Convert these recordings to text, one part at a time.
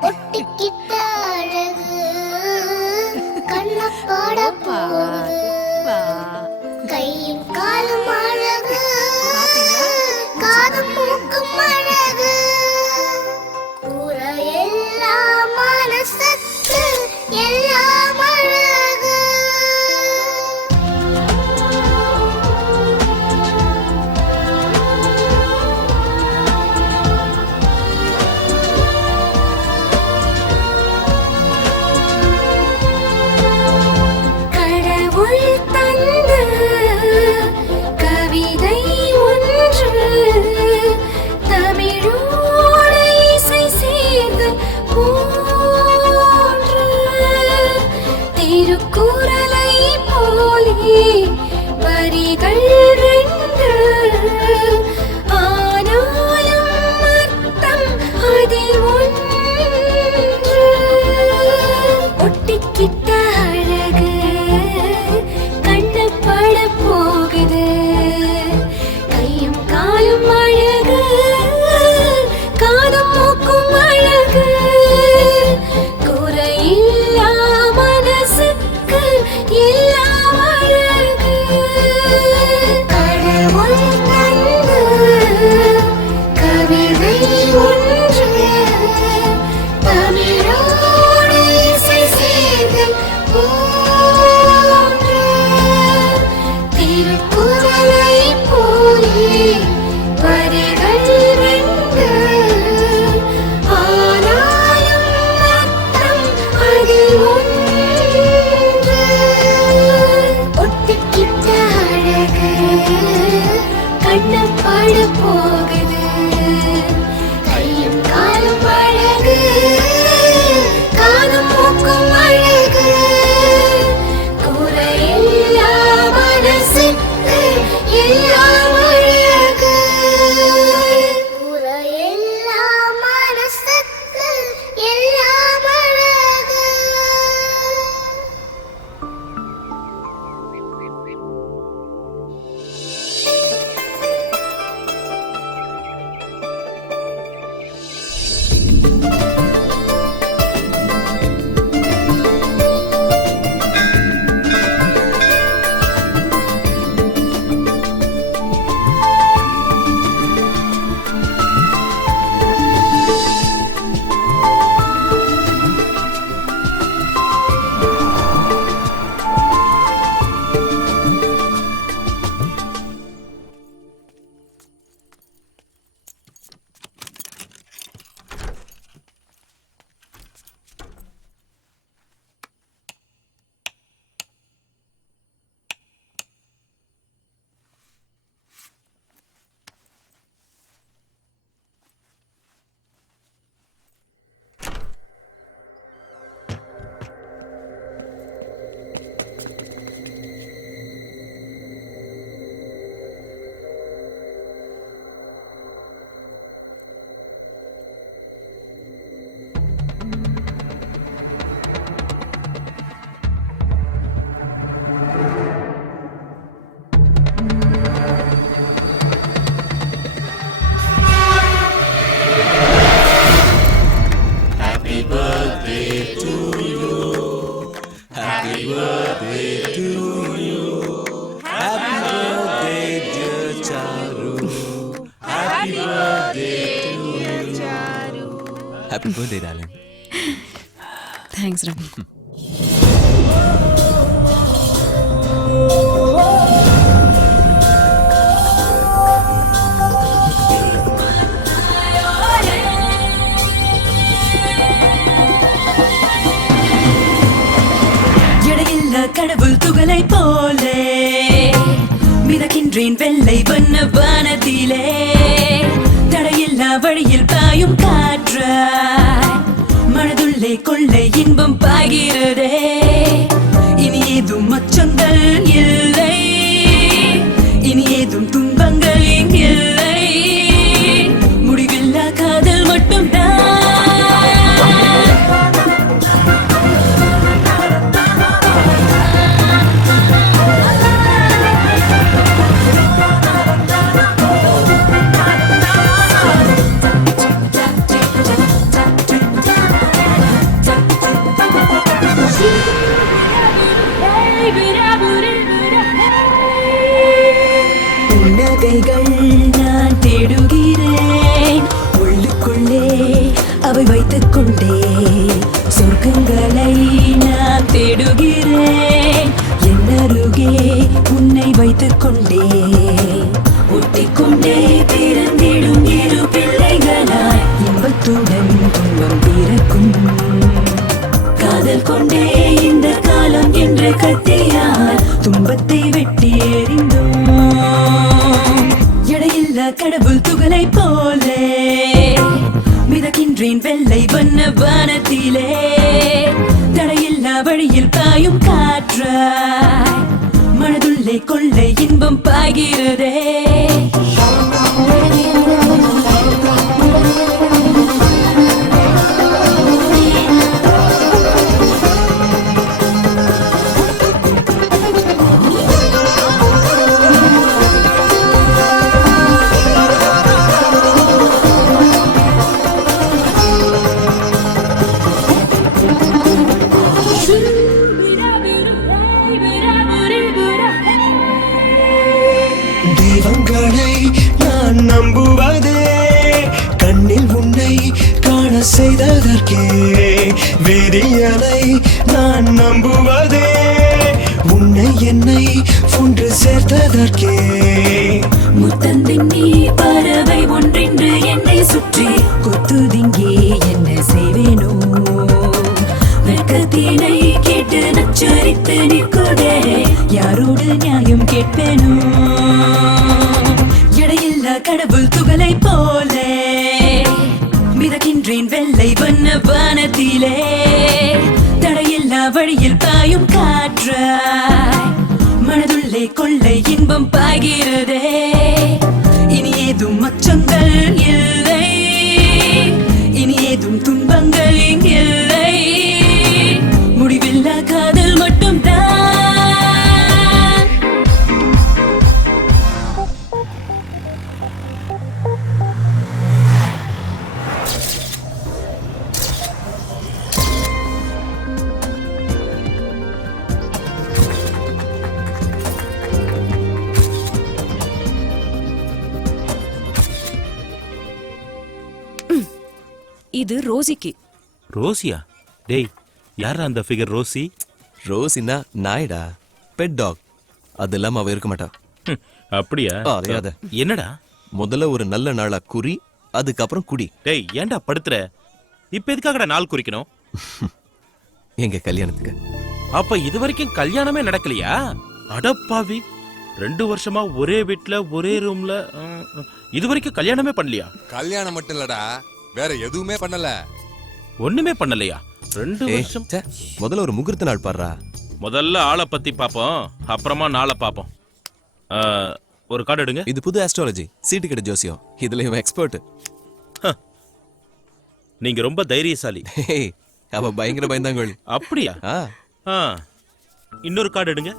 ஒட்டிக்கிட்ட அழகு கண்ணப்பாட போகுது கையும் காலும் அழகு காதும் மூக்கும் அழகு கூற எல்லாம் மனசுக்கு எல்லாம் அழகு Happy birthday, darling. Thanks, Ravi. கடவுள் துகளை போலே மிதக்கின்றேன் வெள்ளை வண்ண வானத்திலே தடையில்லா வழியில் பாயும் காற்றாய் மனதுள்ளே கொள்ளை இன்பம் பாய்கிறதே இனி ஏதும் அச்சங்கள் இல்லை இனி ஏதும் துன்பங்கள் இல்லை முடிவில்லா காதல் மட்டும்தான் வைத்துக் கொண்டே சொர்க்கங்களை நான் தேடுகிறேன் என்னருகே உன்னை வைத்துக் கொண்டே ஒட்டிக்கொண்டே பிறந்திடும் இரு பிள்ளைகளாய் இன்பத்துடன் துன்பம் பிறக்கும் காதல் கொண்டே இந்த காலம் என்ற கத்தியால் துன்பத்தை வெட்டி எறிந்தோம் எடையில்லா கடவுள் துகளை போலே மிதக்கின்றேன் வெள்ளை வண்ண வானத்திலே தடையில்லா வழியில் பாயும் காற்றாய் மனதுள்ளே கொள்ளை இன்பம் பாய்கிறதே தெய்வங்களை நான் நம்புவதே கண்ணில் உன்னை காண செய்ததற்கே வேதியனை நான் நம்புவதே உன்னை என்னை ஒன்று சேர்த்ததற்கே முத்தந்தின் நீ பறவை ஒன்றென்று என்னை சுற்றி கொத்துதிங்கே என்ன செய்வேனோ வெட்கத்தினை கேட்டு நச்சரித்து நிற்குதே யாரோடு நியாயம் கேட்பேனோ எடையில்லா கடவுள் துகளை போலே மிதக்கின்றேன் வெள்ளை வண்ண வானத்திலே தடையில்லா வழியில் பாயும் காற்றாய் மனதுள்ளே கொள்ளை இன்பம் பாய்கிறதே இனி ஏதும் அச்சங்கள் இல்லை இனி ஏதும் துன்பங்கள் இல்லை முடிவில்லா காதல் மட்டும்தான் இது ரோசிக்கு. ரோசியா? டேய், யாரா அந்த ஃபிகர் ரோசி? ரோசின்னா நாய்டா, பெட் டாக். அது இல்லாம அவ இருக்க மாட்டா. அப்படியா? அறியாத. என்னடா? முதல்ல ஒரு நல்ல நாளா குறி, அதுக்கப்புறம் குடி. டேய், ஏன்டா படுத்துற? இப்ப எதுக்காகடா நாள் குறிக்கணும்? எங்க கல்யாணத்துக்கு. அப்ப இது வரைக்கும் கல்யாணமே நடக்கலையா? அடப்பாவி, 2 வருஷமா ஒரே வீட்ல ஒரே ரூம்ல இது வரைக்கும் கல்யாணமே பண்ணலையா? கல்யாணம் மட்டும் இல்லடா, வேற எதுவுமே பண்ணல. ஒண்ணுமே பண்ணலையா? 2 வருஷம். முதல்ல ஒரு முகூர்த்த நாள் பாடுறா. முதல்ல ஆளை பத்தி பாப்போம், அப்புறமா நாளை பாப்போம். ஒரு கார்டு எடுங்க. இது புது ஆஸ்ட்ராலஜி, சீட்டு கிட்ட ஜோசியம். இதுல இவன் எக்ஸ்பர்ட். நீங்க ரொம்ப தைரியசாலி. அவ பயங்கர பயந்தாங்கோழி. அப்படியா? இன்னொரு கார்டு எடுங்க.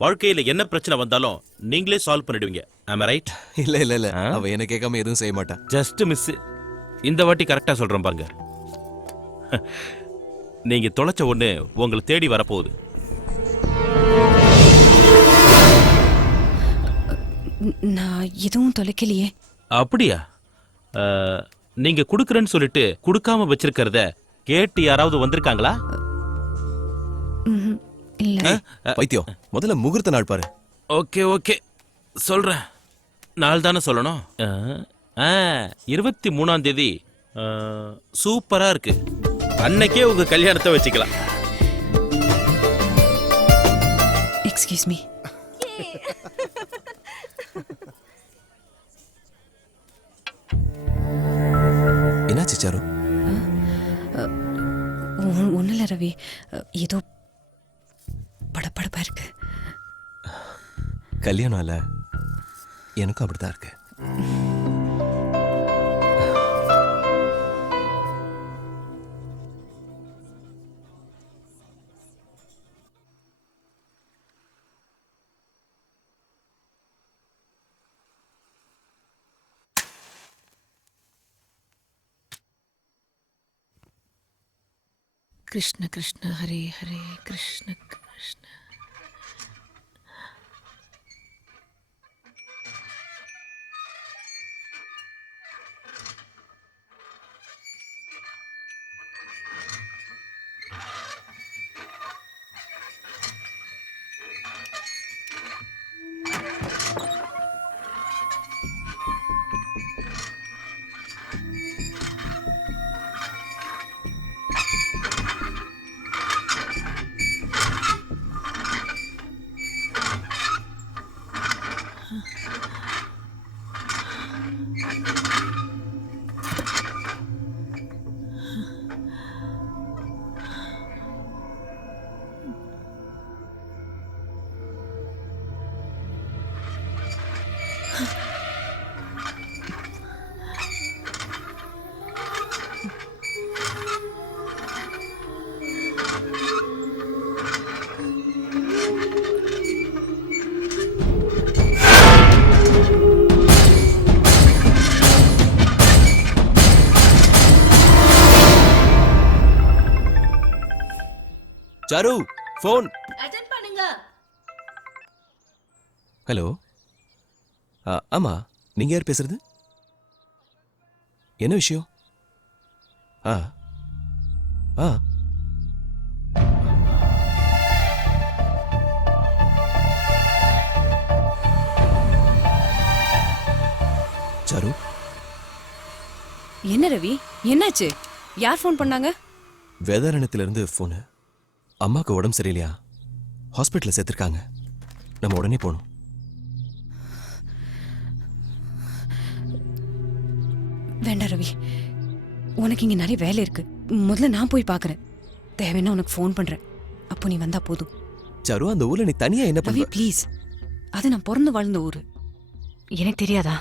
வாழ்க்கையில என்ன பிரச்சனை வந்தாலும் நீங்களே சால்வ் பண்ணிடுவீங்க. am I right? இல்ல இல்ல இல்ல, அவ என்ன கேட்காம எதுவும் செய்ய மாட்டா. Just miss. இந்த வாட்டி கரெக்டா சொல்றேன் பாருங்க. நீங்க தொலைச்ச ஒண்ணு உங்களை தேடி வரப்போகுது. நான் எதுவும் தொலைக்கலையே. அப்படியா? நீங்க குடுக்கறேன்னு சொல்லிட்டு குடுக்காம வச்சிருக்கிறத கேட்டு யாராவது வந்திருக்காங்களா? இல்ல. பைத்தியம், முதல்ல முகூர்த்த நாள் பாரு. ஓகே ஓகே, சொல்றேன். நாள் தானே சொல்லணும். 23ஆம் தேதி சூப்பரா இருக்கு. அன்னைக்கே உங்க கல்யாணத்தை வச்சுக்கலாம். Excuse me. என்னாச்சு சாரு? ஒன்னும் இல்ல ரவி, ஏதோ படபடப்பா இருக்கு. கல்யாணம் இல்ல, எனக்கும் அப்படித்தான் இருக்கு. கிருஷ்ண கிருஷ்ண ஹரே ஹரே கிருஷ்ண கிருஷ்ண. சாரு ஃபோன். அட்டெண்ட் பண்ணுங்க. ஹலோ. ஆமா, நீங்க யார் பேசுறது? என்ன விஷயம்? ஆ ஆ சாரு, என்ன ரவி, என்னாச்சு? யார் ஃபோன் பண்ணாங்க? வேதாரண்யத்திலிருந்து ஃபோனு. அம்மாக்கு உடம்பு சரியில்லையா, ஹாஸ்பிட்டலில் சேர்த்துருக்காங்க. நம்ம உடனே போகணும். வேண்டாம் ரவி, உனக்கு இங்க நிறைய வேலை இருக்கு. முதல்ல நான் போய் பார்க்கறேன். தேவைன்னா உனக்கு ஃபோன் பண்றேன். அப்போ நீ வந்தா போதும். சாரு, அந்த ஊர்ல நீ தனியா என்ன ரவி பண்ணுவ? ப்ளீஸ், அது நான் பிறந்து வாழ்ந்த ஊரு. எனக்கு தெரியாதா?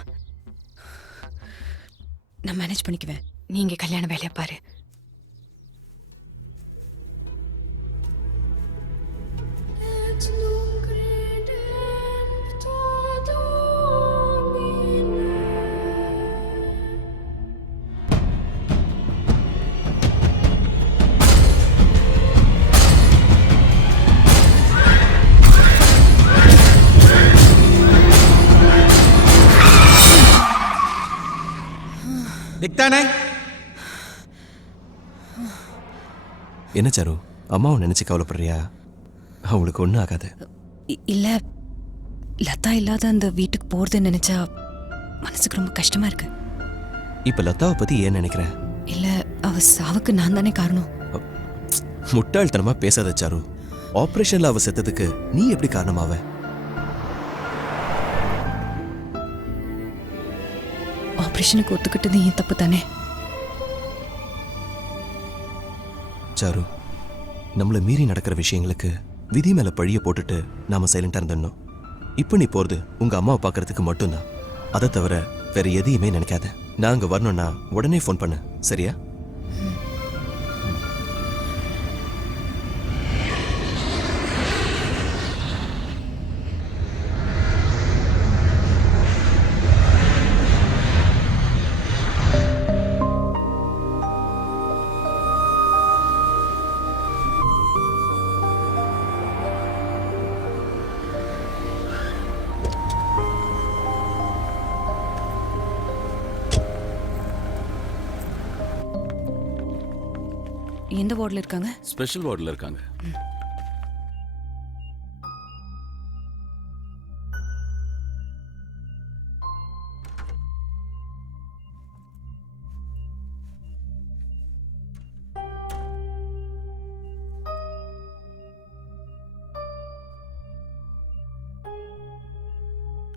நான் மேனேஜ் பண்ணிக்குவேன். நீங்க கல்யாண வேலையை பாரு. என்ன சாரு, அம்மாவை நினைச்சு கவலைப்படுறியா? அவங்களுக்கு ஒன்றும் ஆகாது. இல்ல, லதா இல்லாத அந்த வீட்டுக்கு போறதை நினைச்சா மனசுக்கு ரொம்ப கஷ்டமா இருக்கு. இப்ப லதாவை பத்தி ஏன் நினைக்கிற? இல்ல, அவ சாவுக்கு நான் தானே காரணம். முட்டாள்தனமா பேசாத சாரு. ஆபரேஷன்ல அவ செத்ததுக்கு நீ எப்படி காரணமாவ? ஆபரேஷனுக்கு ஒத்துக்கிட்டது ஏன் தப்பு தானே? சாரு, நம்மள மீறி நடக்கிற விஷயங்களுக்கு விதி மேல பழிய போட்டுட்டு நாம சைலண்டா இருந்துடணும். இப்போ நீ போறது உங்க அம்மாவை பார்க்கறதுக்கு மட்டும்தான். அதை தவிர வேற எதையுமே நினைக்காத. நான் அங்க வரணும்னா உடனே ஃபோன் பண்ணு, சரியா? எந்த வார்டில் இருக்காங்க? ஸ்பெஷல் வார்டில் இருக்காங்க.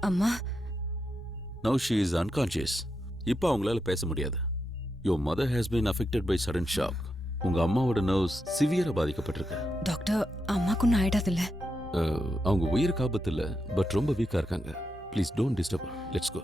அம்மா, Now she is unconscious. இப்போ அவங்களால பேச முடியாது. Your mother has been affected by sudden shock. உங்க அம்மாவோட நர்வ்ஸ் சிவியரா பாதிக்கப்பட்டிருக்கு. டாக்டர், அம்மாக்கு ஒன்றும் ஆயிடாதுல்ல? அவங்க உயிருக்கு ஆபத்து இல்லை, பட் ரொம்ப வீக்கா இருக்காங்க. Please don't disturb. Let's go.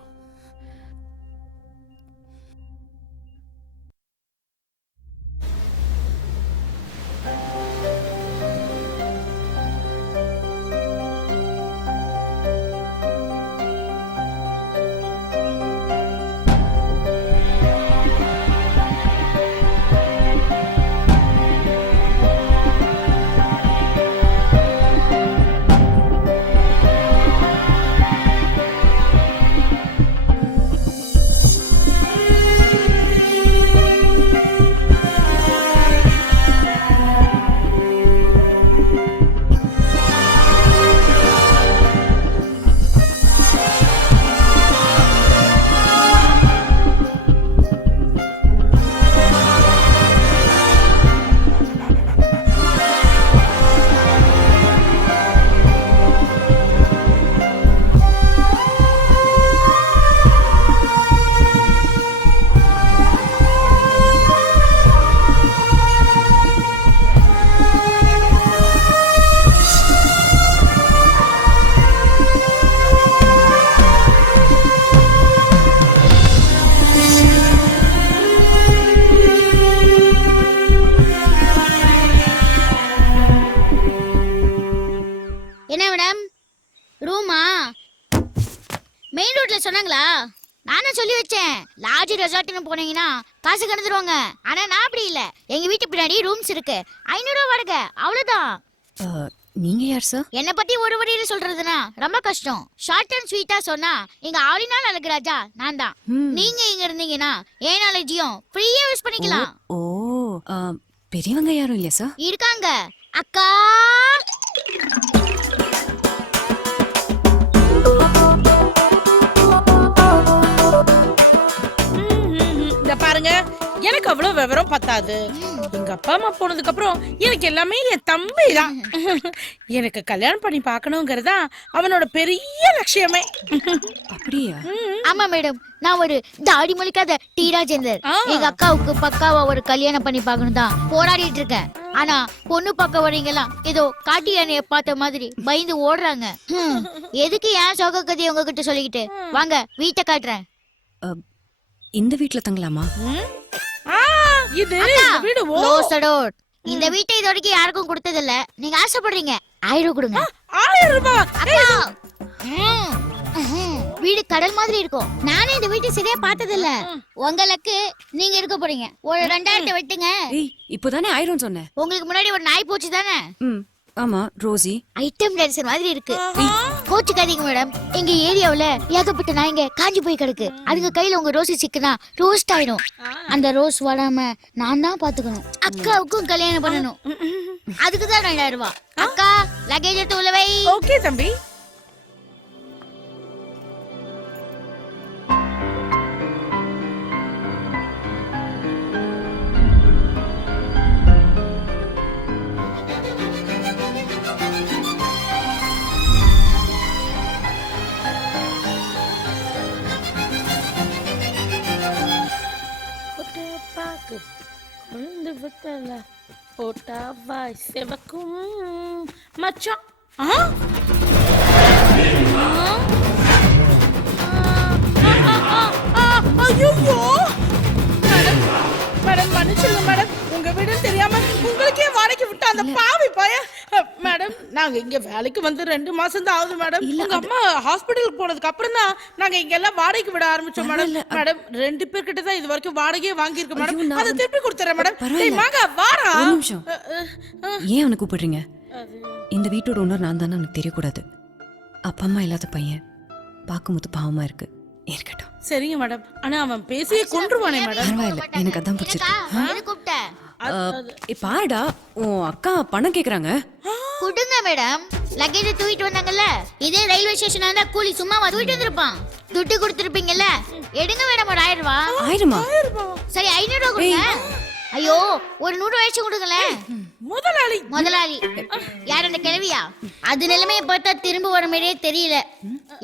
நானும் சொல்லி வச்சேன் லாட்ஜ் ரெசார்ட்னு போனீங்கன்னா காசு கணந்துருவாங்க. ஆனா நான் அப்படி இல்ல. எங்க வீட்டு பின்னாடி ரூம்ஸ் இருக்கு, 500 ரூபா வாடகை, அவ்வளவுதான். நீங்க யார் சார்? என்ன பத்தி ஒரு வரியில சொல்றதுன்னா ரொம்ப கஷ்டம். ஷார்ட் அண்ட் ஸ்வீட்டா சொன்னா எங்க ஆளினால் அழகுராஜா நான் தான். நீங்க இங்க இருந்தீங்கன்னா ஏன் நாலேஜையும் ஃப்ரீயா யூஸ் பண்ணிக்கலாம். ஓ பெரியவங்க யாரும் இல்லையா சார்? இருக்காங்க அக்கா. இந்த பாருங்க, எனக்கு அவ்வளவு விவரம் பத்தாது. எங்க அப்பா அம்மா போனதுக்கு அப்புறம் எனக்கு எல்லாமே என் தம்பி தான். எனக்கு கல்யாணம் பண்ணி பார்க்கணுங்கிறதா அவனோட பெரிய லட்சியமே. அப்படியா? ஆமா மேடம், நான் ஒரு தாடி முழிக்காத டி ராஜேந்தர். எங்க அக்காவுக்கு பக்காவா ஒரு கல்யாணம் பண்ணி பார்க்கணும் தான் போராடிட்டு இருக்கேன். ஆனா பொண்ணு பார்க்க வரீங்கலாம் ஏதோ காட்டு யானைய பார்த்த மாதிரி பயந்து ஓடுறாங்க. எதுக்கு ஏன் சோக கதையை உங்ககிட்ட சொல்லிக்கிட்டு, வாங்க வீட்டை காட்டுறேன். இந்த வீட்ல தங்கலாமா? இது வீடு Close the door. இந்த வீட்டை இது வரைக்கும் யாருக்கும் கொடுத்தது இல்ல. நீங்க ஆசைப்படுறீங்க, 1000 கொடுங்க. 1000 ரூபாய்? அக்கா, வீடு கடல் மாதிரி இருக்கும். நானே இந்த வீட்டை சரியா பார்த்தது இல்ல. உங்களுக்கு நீங்க இருக்க போறீங்க, ஒரு 2000 வெட்டுங்க. ஏய் இப்போதானே 1000 சொன்னேன். உங்களுக்கு முன்னாடி ஒரு நாய் போச்சு தானே? ஆமா ரோசி. ஐட்டம் டான்சர் மாதிரி இருக்கு. கோச்சுக்காதீங்க மேடம், எங்க ஏரியாவுல ஏகப்பட்ட நாய்ங்க காஞ்சி போய் கிடக்கு. அதுங்க கையில உங்க ரோசி சிக்கனா ரோஸ்ட் ஆயிடும். அந்த ரோஸ் வராம நான் தான் பாத்துக்கணும். அக்காவுக்கும் கல்யாணம் பண்ணணும். அதுக்குதான் 2000 ரூபாய். அக்கா லக்கேஜ் எடுத்து உள்ள வை. ஓகே தம்பி. போட்டாவாய் செவக்கும் மச்சான். ஐயோ மேடம், மன்னிச்சுங்க மேடம். உங்க வீடு தெரியாம உங்களுக்கே வாடகைக்கு விட்ட அந்த பாவி பய. மேடம், நாங்க இங்க வேலைக்கு வந்து 2 மாசம் தான் ஆகுது மேடம். உங்க அம்மா ஹாஸ்பிடலுக்கு போனதுக்கு அப்புறம் தான் நாங்க இங்க எல்லாம் வாடகைக்கு விட ஆரம்பிச்சோம் மேடம். மேடம் 2 பேர்கிட்ட தான் இது வரைக்கும் வாடகையே வாங்கியிருக்கோம் மேடம். அதை திருப்பி கொடுத்துறேன் மேடம். வாங்க வாடா. ஒரு நிமிஷம். ஏன் அவனை கூப்பிடுறீங்க? இந்த வீட்டோட ஓனர் நான் தானே எனக்கு தெரியக்கூடாது. அப்பா அம்மா இல்லாத பையன் பார்க்கும்போது பாவமா இருக்கு. இருக்கட்டும். சரிங்க மேடம். ஆனா அவன் பேசியே கொன்றுவானே மேடம். பரவாயில்ல, எனக்கு அதான் பிடிச்சிருக்கு. எது கூப்பிட்ட? பாருடா, உன் அக்கா பணம் கேக்குறாங்க. கொடுங்க மேடம். லக்கேஜ் தூக்கிட்டு வந்தாங்கல்ல, இதே ரயில்வே ஸ்டேஷனா இருந்தா கூலி சும்மாவா தூக்கிட்டு வந்திருப்பான். துட்டு கொடுத்துருப்பீங்கல்ல, எடுங்க மேடம் ஒரு 1000 ரூபாய். 1000மா? சரி 500 ரூபாய் கொடுங்க. ஐயோ ஒரு 100 வயசு கொடுங்களேன். முதலாளி யார் அந்த கிழவியா? அது நிலைமையை பார்த்தா திரும்ப வர மாதிரியே தெரியல.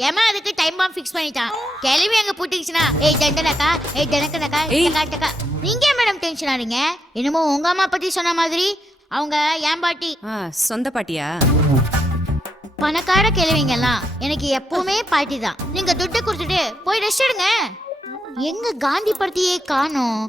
ஏமா அதுக்கு டைம் பாம் ஃபிக்ஸ் பண்ணிட்டான். கிழவி அங்க பூட்டிக்கிச்சுனா ஏய் டண்டனக்கா, ஏய் டனக்கனக்கா, டக்கா. நீங்க மேடம் டென்ஷன் ஆறீங்க? என்னமோ உங்க அம்மா பத்தி சொன்ன மாதிரி. அவங்க ஏன் பாட்டி. சொந்த பாட்டியா? பணக்கார கிழவிங்கெல்லாம் எனக்கு எப்பவுமே பாட்டி தான். நீங்க துட்டு கொடுத்துட்டு போய் ரெஸ்ட் எடுங்க. எங்க காந்தி படத்தையே காணோம்.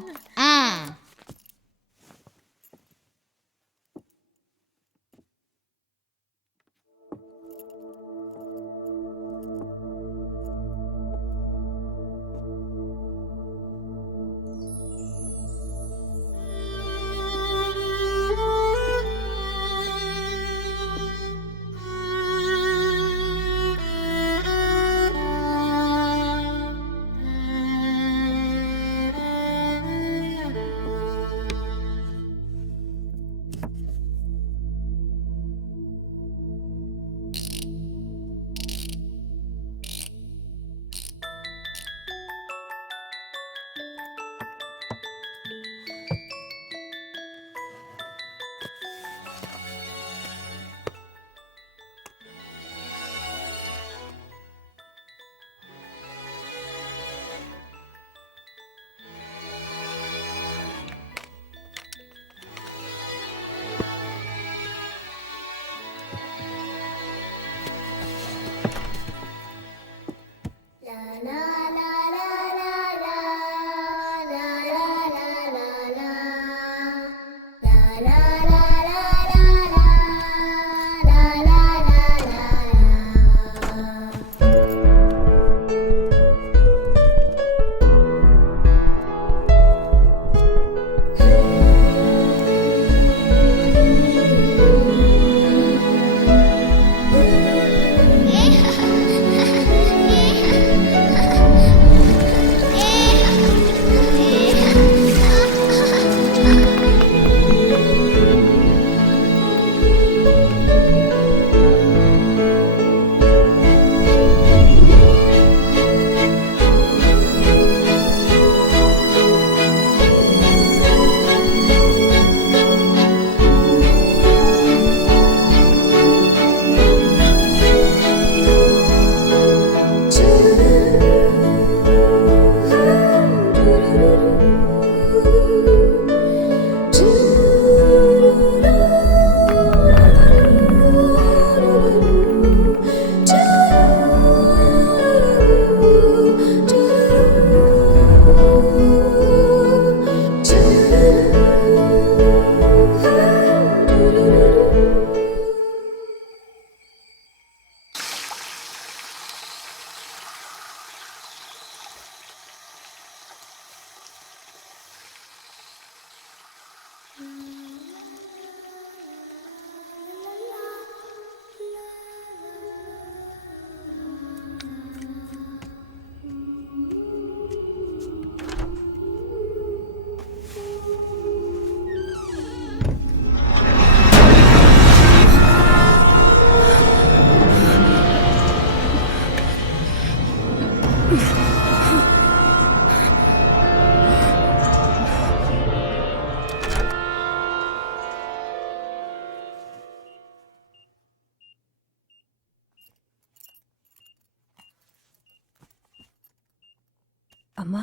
அம்மா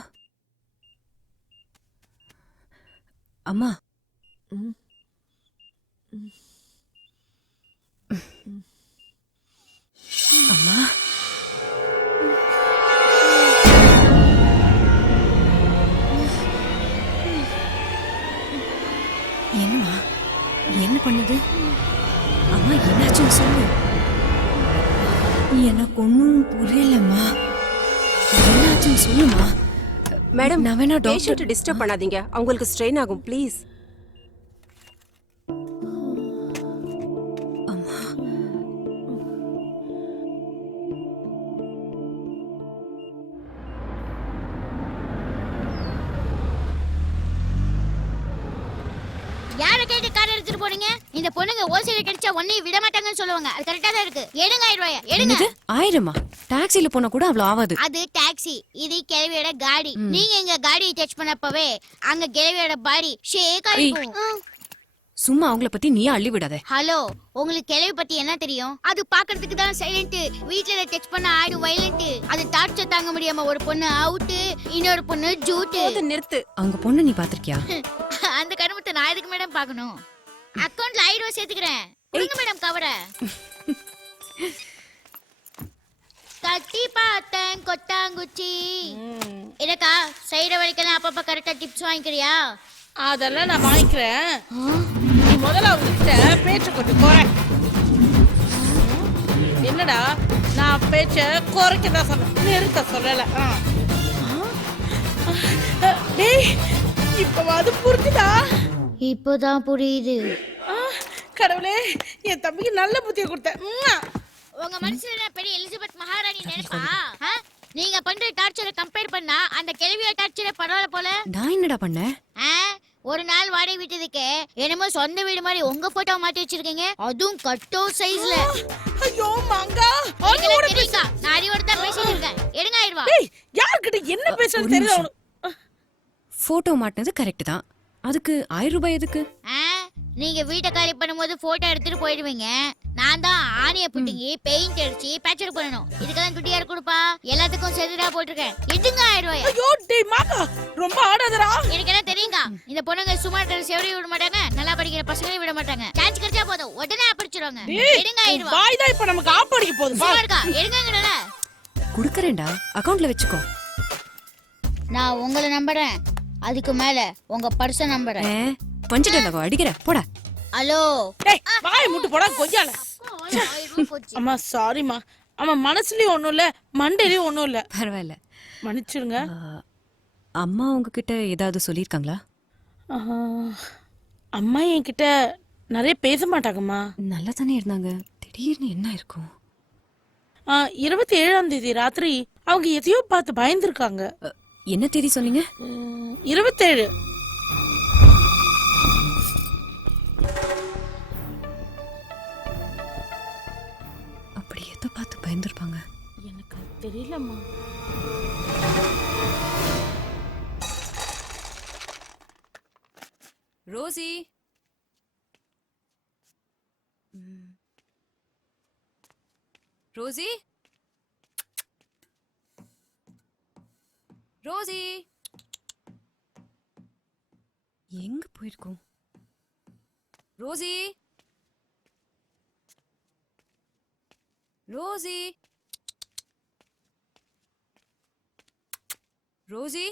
அம்மா அம்மா என்னம்மா என்ன பண்ணுது அம்மா என்னாச்சுன்னு சொல்லு எனக்கு ஒன்றும் புரியலம்மா என்னாச்சுன்னு சொல்லுமா மேடம் நான் வேணா டாக்டர் பேஷண்ட் டிஸ்டர்ப் பண்ணாதீங்க அவங்களுக்கு ஸ்ட்ரெயின் ஆகும் ப்ளீஸ். அம்மா யாரை கேட்டு கார் எடுத்துட்டு போறீங்க? இந்த பொண்ணுங்க ஓசில கிடைச்சா ஒன்னையும் விட மாட்டாங்கன்னு சொல்லுவாங்க. அது கரெக்டா தான் இருக்கு. எடுங்க 1000 ரூபாய் எடுங்க. என்னது 1000மா? டாக்ஸில போனா கூட அவ்வளவு ஆகாது. அது டாக்ஸி, இது கிழவியோட காடி. நீங்க எங்க காடியை டச் பண்ணப்பவே அங்க கிழவியோட பாடி ஷேக் ஆயிடும். சும்மா அவங்கள பத்தி நீ அள்ளி விடாத. ஹலோ, உங்களுக்கு கிழவி பத்தி என்ன தெரியும்? அது பாக்குறதுக்கு தான் சைலண்ட், வீட்ல டச் பண்ண ஆடு வயலண்ட். அது டார்ச்சர் தாங்க முடியாம ஒரு பொண்ணு அவுட், இன்னொரு பொண்ணு ஜூட். நிறுத்து. அவங்க பொண்ணு நீ பாத்திருக்கியா? அந்த கருமத்தை நான் எதுக்கு மேடம் பார்க்கணும்? அக்கவுண்ட்ல 1000 ரூபாய் சேர்த்துக்கிறேன். கொடுங்க மேடம் கவர. கட்டி பார்த்தேன் கொட்டாங்குச்சி. எனக்கா சைடு வரைக்கும் அப்பப்ப கரெக்டா டிப்ஸ் வாங்கிக்கிறியா? அதெல்லாம் நான் வாங்கிக்கிறேன். நீ முதல்ல அவங்ககிட்ட பேச்ச கொஞ்சம் குறை. என்னடா நான் பேச்ச குறைக்க தான் சொன்னேன், நிறுத்த சொல்லல. டேய் இப்ப அது புரிஞ்சுதா? இப்போதான் புரியுது. கடவுளே என் தம்பிக்கு நல்ல புத்தியை கொடுத்தேன். உங்க மனசுல நான் பெரிய எலிசபெத் மகாராணி நினைப்பா? நீங்க பண்ற டார்ச்சரை கம்பேர் பண்ணா அந்த கேள்வியோட டார்ச்சரை பரவாயில்ல போல. நான் என்னடா பண்ணேன்? ஒரு நாள் வாடகை விட்டதுக்கு என்னமோ சொந்த வீடு மாதிரி உங்க போட்டோ மாட்டி வச்சிருக்கீங்க, அதுவும் கட்டோ சைஸ்ல. ஐயோ மங்கா, தெரியுங்க நான் அறிவோட தான் பேசிட்டு இருக்கேன். எடுங்க 1000 ரூபாய். டேய் யார்கிட்ட என்ன பேசுறது தெரியல உனக்கு. போட்டோ மாட்டினது கரெக்ட் தான், அதுக்கு 1000 ரூபாய் எதுக்கு? நீங்க வீட்டை காலி பண்ணும்போது போட்டோ எடுத்துட்டு போயிடுவீங்க. நான் தான் ஆணிய புட்டிங்கி பெயிண்ட் அடிச்சு பேச்சர் பண்ணணும். இதுக்கெல்லாம் துட்டி யார் கொடுப்பா? எல்லாத்துக்கும் செதுரா போட்டிருக்கேன். எடுங்க 1000 ரூபாய். ஐயோ டேய் மாமா ரொம்ப ஆடாதடா. எனக்கு என்ன தெரியுங்க, இந்த பொண்ணுங்க சும்மா செவரி விட மாட்டாங்க, நல்லா படிக்கிற பசங்களையும் விட மாட்டாங்க. சான்ஸ் கிடைச்சா போதும் உடனே அப்படிச்சிருவாங்க. எடுங்க 1000 ரூபாய். வாய் தான் இப்ப நமக்கு ஆப்படிக்க போகுது. சும்மா இருக்கா? எடுங்கங்கறல. குடுக்கறேன்டா, அக்கவுண்ட்ல வெச்சுக்கோ. நான் உங்களை நம்புறேன், அதுக்கு மேல உங்க பர்ச நம்புறேன். பஞ்சிட்டலகோ அடிக்கற போடா. ஹலோ டேய் வாய் மூட்டு போடா கொய்யால. அம்மா சாரிமா. அம்மா மனசுலயும் ஒண்ணும் இல்ல, மண்டையிலயும் ஒண்ணும் இல்ல. பரவாயில்ல, மன்னிச்சிருங்க. அம்மா உங்ககிட்ட ஏதாவது சொல்லிருக்காங்களா? அம்மா என்கிட்ட நிறைய பேச மாட்டாங்கம்மா. நல்லா தானே இருந்தாங்க, திடீர்னு என்ன இருக்கும்? 27ஆம் தேதி ராத்திரி அவங்க எதையோ பார்த்து பயந்துருக்காங்க. என்ன தேதி சொன்னீங்க? 27. அப்படி எதை பார்த்து பயந்துருப்பாங்க? எனக்கு தெரியலம்மா. ரோசி, ரோசி, ரோசி எங்க போயிருக்கோம்? Rosie, Rosie, Rosie,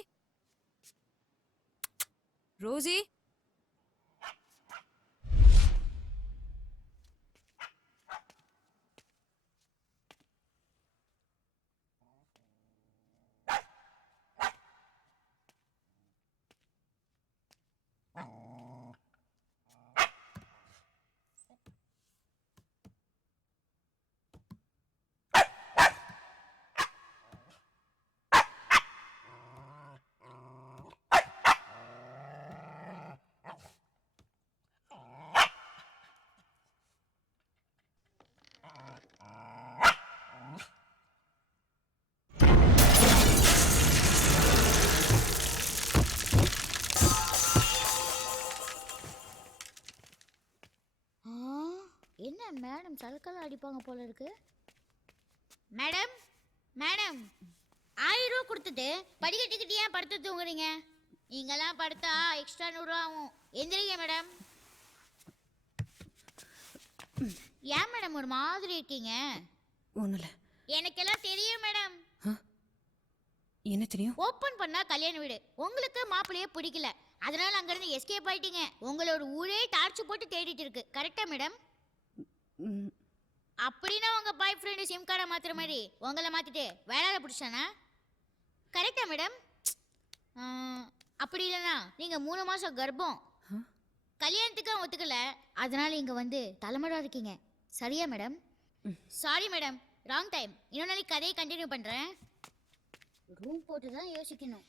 Rosie. என்ன மேடம் சலக்கல அடிப்பாங்க போல இருக்கு. மேடம் மேடம் 1000 ரூபா கொடுத்துட்டு படிக்கட்டுக்கிட்டு ஏன் படுத்து தூங்குறீங்க? நீங்கெல்லாம் படுத்தா எக்ஸ்ட்ரா 100 ரூபா ஆகும். எந்திரிங்க மேடம். ஏன் மேடம் ஒரு மாதிரி இருக்கீங்க? ஒன்றும் இல்லை. எனக்கெல்லாம் தெரியும் மேடம். என்ன தெரியும்? ஓப்பன் பண்ணா கல்யாண வீடு. உங்களுக்கு மாப்பிள்ளையே பிடிக்கல, அதனால அங்கிருந்து எஸ்கேப் ஆயிட்டீங்க. உங்களோட ஊரே டார்ச் போட்டு தேடிட்டு இருக்கு. கரெக்டா மேடம்? ம், அப்படின்னா உங்க பாய் ஃப்ரெண்டு சிம் கார்டை மாத்துற மாதிரி உங்களை மாத்திட்டு வேளாட பிடிச்சானா? கரெக்டா மேடம்? அப்படி இல்லைன்னா நீங்க 3 மாசம் கர்ப்பம், கல்யாணத்துக்கு ஒத்துக்கல, அதனால இங்க வந்து தலைமடா இருக்கீங்க. சரியா madam? Sorry madam, wrong time. இன்னொரு நாளைக்கு கதையை கண்டினியூ பண்றேன். ரூம் போட்டு தான் யோசிக்கணும்.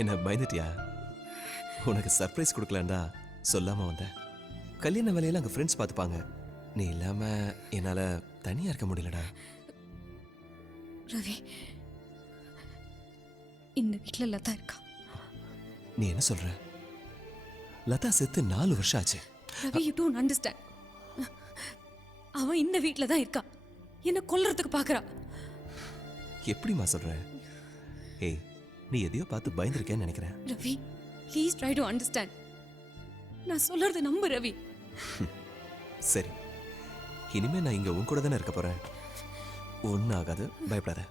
என்ன பயந்துட்டியா? உனக்கு சர்ப்ரைஸ் கொடுக்கலான்டா சொல்லாம வந்தேன். கல்யாண வேலையில அங்க ஃப்ரெண்ட்ஸ் பார்த்துப்பாங்க. நீ இல்லாம என்னால தனியா இருக்க முடியலடா. ரவி, இந்த வீட்டில் லதா இருக்கா. நீ என்ன சொல்ற? லதா செத்து 4 வருஷம் ஆச்சு. Ravi, you don't understand. அவன் இந்த வீட்டில் தான் இருக்கா. என்ன கொல்றதுக்கு பார்க்கறா. எப்படிமா சொல்ற? ஏய், நீ எதையோ பார்த்து பயந்துருக்கேன்னு நினைக்கிறேன். Ravi, please try to understand. நான் சொல்றது நம்பு ரவி. சரி, இனிமே நான் இங்க உன் கூட தானே இருக்க போறேன். ஒன்னும் ஆகாது, பயப்படாத.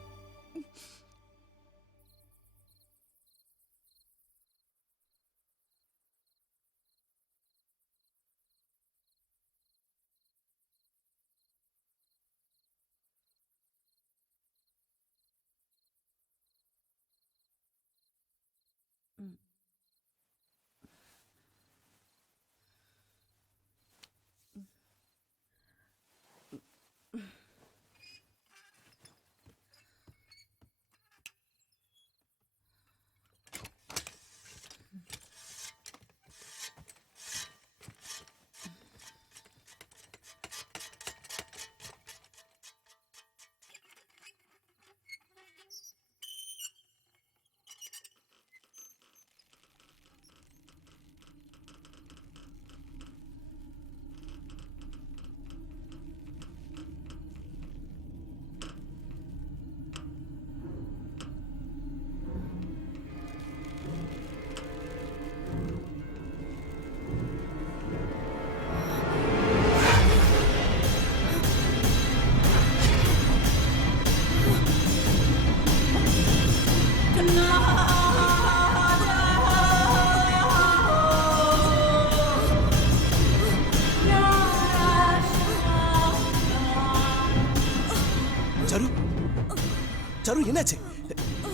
சரு என்னாச்சு?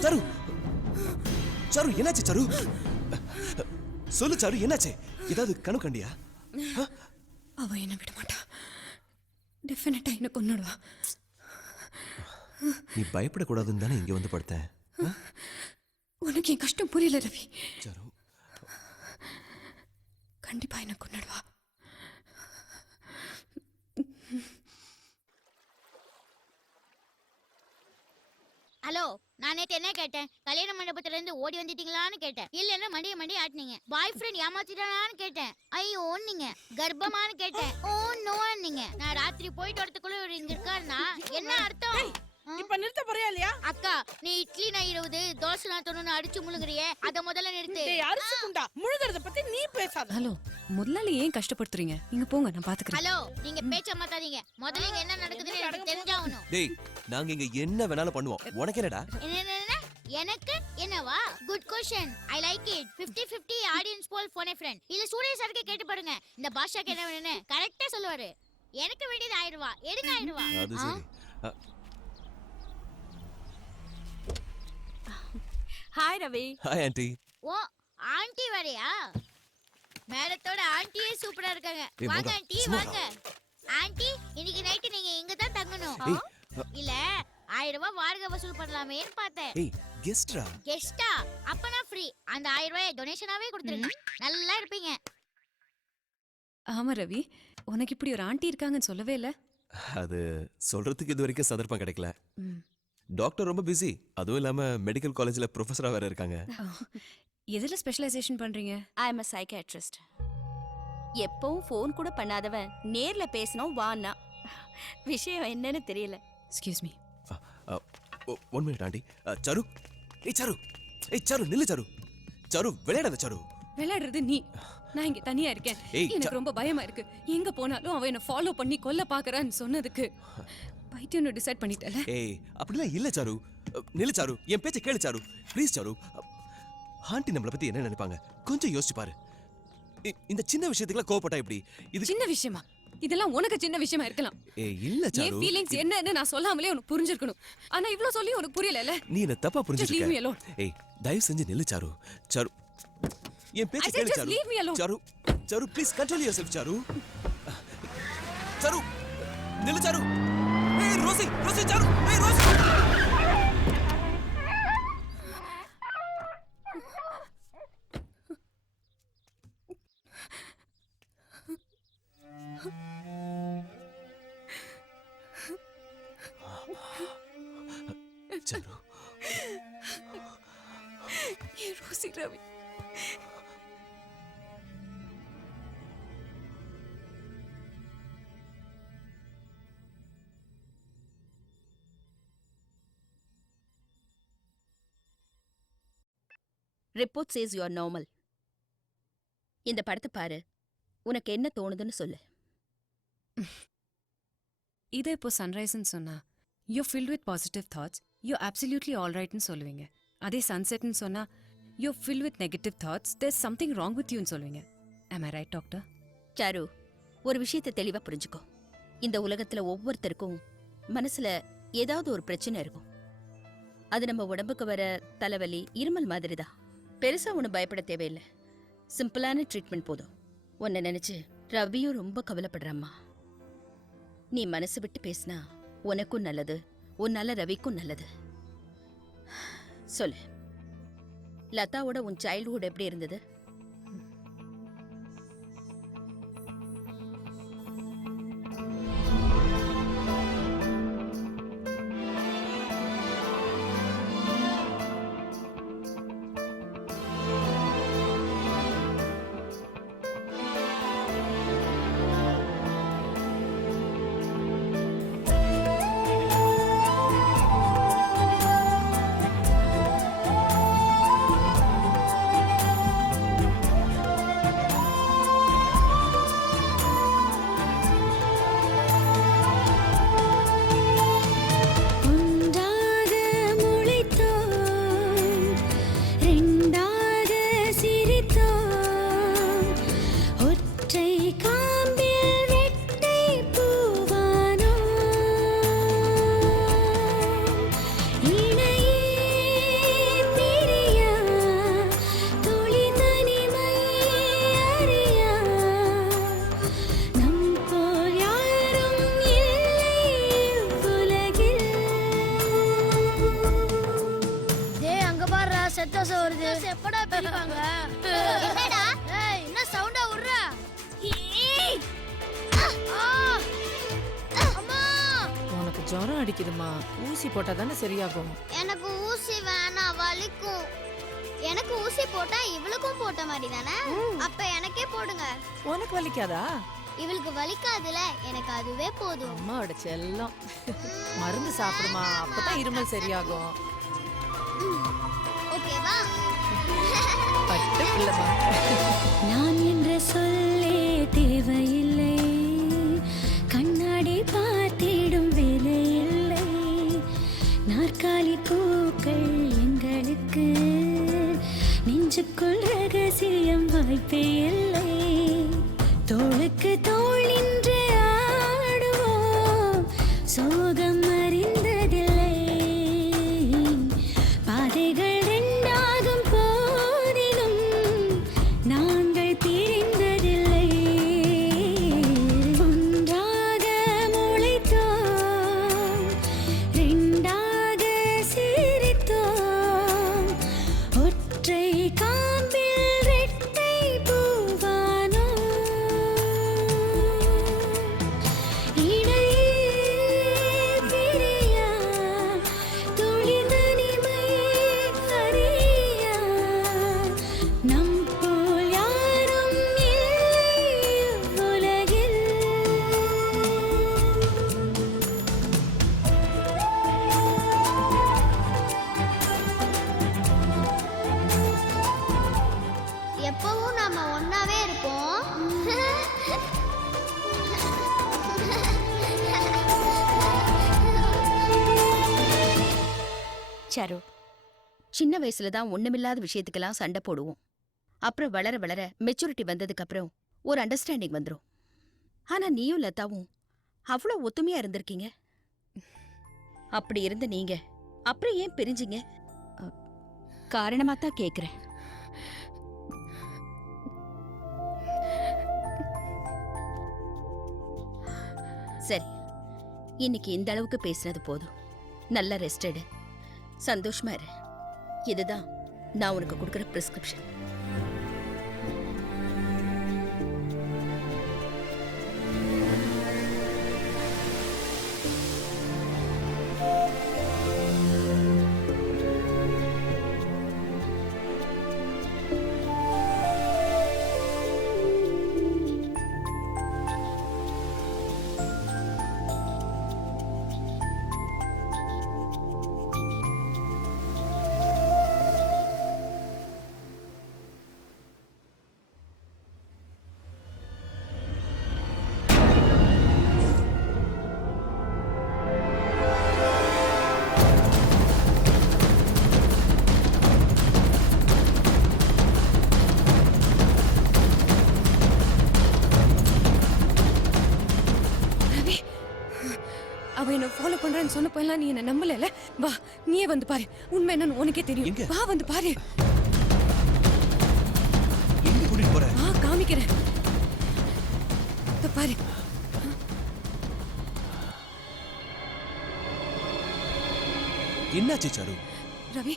சரு சரு என்னாச்சு? சரு சொல்லு சரு என்னாச்சு? ஏதாவது கனவு கண்டியா? அவ என்ன விட மாட்டா. டெஃபினட்டா என்ன கொன்னுடுவா. நீ பயப்படக்கூடாதுன்னு தானே இங்க வந்து படுத்தேன். உனக்கு என் கஷ்டம் புரியல ரவி. சரு கண்டிப்பா என்ன கொன்னுடுவா. ஹலோ, நான் நேத்து என்ன கேட்டேன்? கல்யாண மண்டபத்துல இருந்து ஓடி வந்துட்டீங்களான்னு கேட்டேன். இல்லன்னா மண்டிய ஆட்டினீங்க. பாய் ஃப்ரெண்ட் ஏமாத்திட்டானான்னு கேட்டேன். ஐயோ நீங்க கர்ப்பமானு கேட்டேன். ஓ நோ நீங்க. நான் ராத்திரி போயிட்டு வரதுக்குள்ள இவர் இங்க இருக்காருன்னா என்ன அர்த்தம்? இப்ப நிறுத்த போறியா இல்லையா? அக்கா, நீ இட்லி நான் 20 தோசை நான் 90 அடிச்சு முழுங்குறியே, அத முதல்ல நிறுத்து. டேய் அரிசி குண்டா, முழுகிறத பத்தி நீ பேசாத. ஹலோ, முதலாளி ஏன் கஷ்டப்படுத்துறீங்க? நீங்க போங்க, நான் பாத்துக்கிறேன். ஹலோ, நீங்க பேச்ச மாத்தாதீங்க. முதல்ல இங்க என்ன நடக்குதுன்னு எனக்கு தெரிஞ்சாகணும். டேய், நாங்க இங்க என்ன வேணாலும் பண்ணுவோம். உனக்கு என்னடா? என்ன எனக்கு என்னவா? Good question. I like it. 50-50 audience poll phone a friend. இல்ல சூரிய சாருக்கு கேட்டு பாருங்க. இந்த பாஷாக்கு என்ன வேணும்னு கரெக்ட்டா சொல்லுவாரு. எனக்கு வேண்டியது 1000 ரூபாய். எடுங்க 1000 ரூபாய். அது சரி. Hi Ravi. Hi aunty. Oh, aunty வரையா? மேடத்தோட ஆன்ட்டியே சூப்பரா இருக்காங்க. ஏய், வாங்க மோகா, ஆன்ட்டி, சும்மா வாங்க. ஆன்ட்டி, இன்னைக்கு நைட் நீங்க இங்க தான் தங்கணும். ஏய், இல்ல 1000 ரூபாய் வாடகை வசூல் பண்ணலாமேன்னு பார்த்தேன். ஏய், கெஸ்ட்ரா. கெஸ்டா? அப்பனா ஃப்ரீ. அந்த 1000 ரூபாய் டொனேஷனாவே கொடுத்துருங்க. நல்லா இருப்பீங்க. ஆமா ரவி, உனக்கு இப்படி ஒரு ஆண்டி இருக்காங்கன்னு சொல்லவே இல்ல. அது சொல்றதுக்கு இது வரைக்கும் சந்தர்ப்பம் கிடைக்கல. டாக்டர் ரொம்ப பிஸி. அதுவும் இல்லாம மெடிக்கல் காலேஜ்ல ப்ரொஃபஸரா வேற இருக்காங்க. எதுல ஸ்பெஷலைசேஷன் பண்றீங்க? I am a psychiatrist. எப்பவும் ஃபோன் கூட பண்ணாதவன் நேர்ல பேசணும் வான்னா. விஷயம் என்னன்னு தெரியல. Excuse me. One minute aunty. Saru, ஏய் சரு நில்லு சரு. சரு விளையாடாத சரு. விளையாடுறது நீ. நான் இங்க தனியா இருக்கேன். ஏய், எனக்கு ரொம்ப பயமா இருக்கு. எங்க போனாலும் அவன் என்ன ஃபாலோ பண்ணி கொல்ல பாக்குறான்னு சொன்னதுக்கு பைத்தியம்னு டிசைட் பண்ணிட்டல. ஏய், அப்படிலாம் இல்ல சாரு. நில்லு சாரு, என் பேச்ச கேளு சாரு. Please sir. ஆண்டி நம்மள பத்தி என்ன நினைப்பாங்க கொஞ்சம் யோசிச்சு பாரு. இந்த சின்ன விஷயத்துக்குலாம் கோவப்பட்டா எப்படி? இது சின்ன விஷயமா? இதெல்லாம் உனக்கு சின்ன விஷயமா இருக்கலாம். ஏய் இல்ல என் சாரு. ஃபீலிங்ஸ் என்னன்னு நான் சொல்லாமலே உனக்கு புரிஞ்சிருக்கணும். ஆனா இவ்ளோ சொல்லி உனக்கு புரியலல. நீ என்ன தப்பா Just leave me alone. புரிஞ்சிருக்க. ஏய், தயவு செஞ்சு நில்லு சாரு. சாரு, என் பேச்ச I said கேளு just Charu. leave me alone. Charu, Charu please control yourself Charu. Charu, நில்லு சாரு. ஏய் ரோசி, சாரு. ஏய் ரோசி. சாரு. ஏ Rosie Ravi. Report says you are normal. இந்த படத்தை பாரு, உனக்கு என்ன தோணுதுன்னு சொல்லு. இதே இப்போ சன்ரைஸ்ன்னு சொன்னா you filled with positive thoughts, you absolutely all ரைட்னு சொல்லுவீங்க. அதே சன்செட்னு சொன்னா you filled with negative thoughts, there something wrong with யூன்னு சொல்லுவீங்க. ஆம் ஐ ரைட் டாக்டர்? சாரு, ஒரு விஷயத்தை தெளிவா புரிஞ்சுக்கோ. இந்த உலகத்துல ஒவ்வொருத்தருக்கும் மனசுல ஏதாவது ஒரு பிரச்சனை இருக்கும். அது நம்ம உடம்புக்கு வர தலைவலி, இருமல் மாதிரி தான். பெருசா ஒண்ணு பயப்பட தேவையில்லை. சிம்பிளான ட்ரீட்மெண்ட் போதும். உன்னை நினைச்சு ரவியும் ரொம்ப கவலைப்படுறம்மா. நீ மனசு விட்டு பேசினா உனக்கும் நல்லது, உன்னால ரவிக்கும் நல்லது. சொல்லு, லதாவோட உன் சைல்ட்ஹுட் எப்படி இருந்தது? பண்ணுவாங்க. என்னடா என்ன சவுண்டா விடுற? அம்மா உனக்கு ஜுரம் அடிக்குதுமா, ஊசி போட்டா தானே சரியாகும். எனக்கு ஊசி வேணாம், வலிக்கும். எனக்கு ஊசி போட்டா இவளுக்கும் போட்ட மாதிரி தானே? அப்ப எனக்கே போடுங்க. உனக்கு வலிக்காதா? இவளுக்கு வலிக்காதுல, எனக்கு அதுவே போதும். அம்மாவோட செல்லம். மருந்து சாப்பிடுமா, அப்பதான் இருமல் சரியாகும். ஓகேவா? பட்டு பிள்ளைமா. நான் என்ற சொல்லே தேவையில்லை, கண்ணாடி பார்த்திடும் வேலையில்லை, நாற்காலி பூக்கள் எங்களுக்கு, நெஞ்சுக்குள் ரகசியம் வாய்ப்பே இல்லை, தோளுக்கு தோள் நின்று ஆடுவோம், சோகம் அறிந்ததில்லை, பாதைகள் ரெண்டாகும் போதிலும் நாங்கள் பிரிந்ததில்லை, ஒன்றாக முளைத்தோம், ரெண்டாக சிரித்தோம், ஒற்றை காம்பில் ரெட்டை பூவானோ, இடையே பிரியா துளி தனிமை அறியா, நம் போல் யாரும் இல்லை உலகில். எப்பவும் நாம ஒன்னாவே இருப்போம். சரு, சின்ன வயசுல தான் ஒண்ணுமில்லாத விஷயத்துக்கெல்லாம் சண்டை போடுவோம். அப்புறம் வளர வளர மெச்சூரிட்டி வந்ததுக்கு அப்புறம் ஒரு அண்டர்ஸ்டாண்டிங் வந்துரும். ஆனா நீயும் லதாவும் அவ்வளோ ஒத்துமையா இருந்திருக்கீங்க. அப்படி இருந்த நீங்க அப்புறம் ஏன் பிரிஞ்சிங்க? காரணமா தான் கேக்குறேன். சரி, இன்னைக்கு இந்த அளவுக்கு பேசினது போதும். நல்ல ரெஸ்ட் எடு, சந்தோஷமா இரு. இதுதான் நான் உனக்கு கொடுக்குற பிரிஸ்கிரிப்ஷன். அவ என்ன ஃபாலோ பண்றேன்னு சொன்னப்பெல்லாம் நீ என்ன நம்பல. வா, நீயே வந்து பாரு, உண்மை என்னன்னு உனக்கே தெரியும். எங்க? வா வந்து பாரு. எங்க கூட்டிட்டு போற? வா காமிக்கிறேன். இதோ பாரு. என்னாச்சு சாரு? ரவி,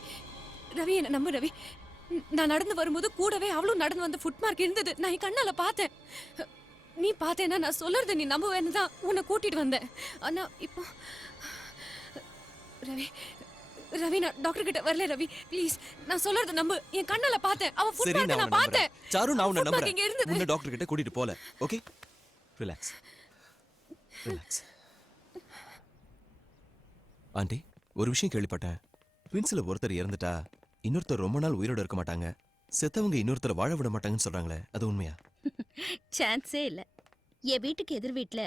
ரவி என்ன நம்பு ரவி. நான் நடந்து வரும்போது கூடவே அவளும் நடந்து வந்த ஃபுட் மார்க் இருந்தது. நான் என் கண்ணால பார்த்தேன். நீ பார்த்தேன்னா நான் சொல்றது நீ நம்புவேன்னு தான் உன்னை கூட்டிட்டு வந்தேன். ஆனா இப்போ ரவி, ரவி நான் டாக்டர் கிட்ட வரல ரவி, ப்ளீஸ் நான் சொல்றது நம்பு. என் கண்ணால பார்த்தேன். அவ ஃபுட் சரி, மார்க் நான் பார்த்தேன். சாரு, நான் உன்னை Food mark இங்க நம்புறேன். இருந்தது. உன்னை டாக்டர் கிட்ட கூட்டிட்டு போல. Okay, relax relax. ஆண்டி, ஒரு விஷயம் கேள்விப்பட்டேன். ட்வின்ஸ்ல ஒருத்தர் இறந்துட்டா இன்னொருத்தர் ரொம்ப நாள் உயிரோட இருக்க மாட்டாங்க, செத்தவங்க இன்னொருத்தர் வாழ விட மாட்டாங்கன்னு சொல்றாங்களே, அது உண்மையா? சான்ஸே இல்ல. என் வீட்டுக்கு எதிர் வீட்டுல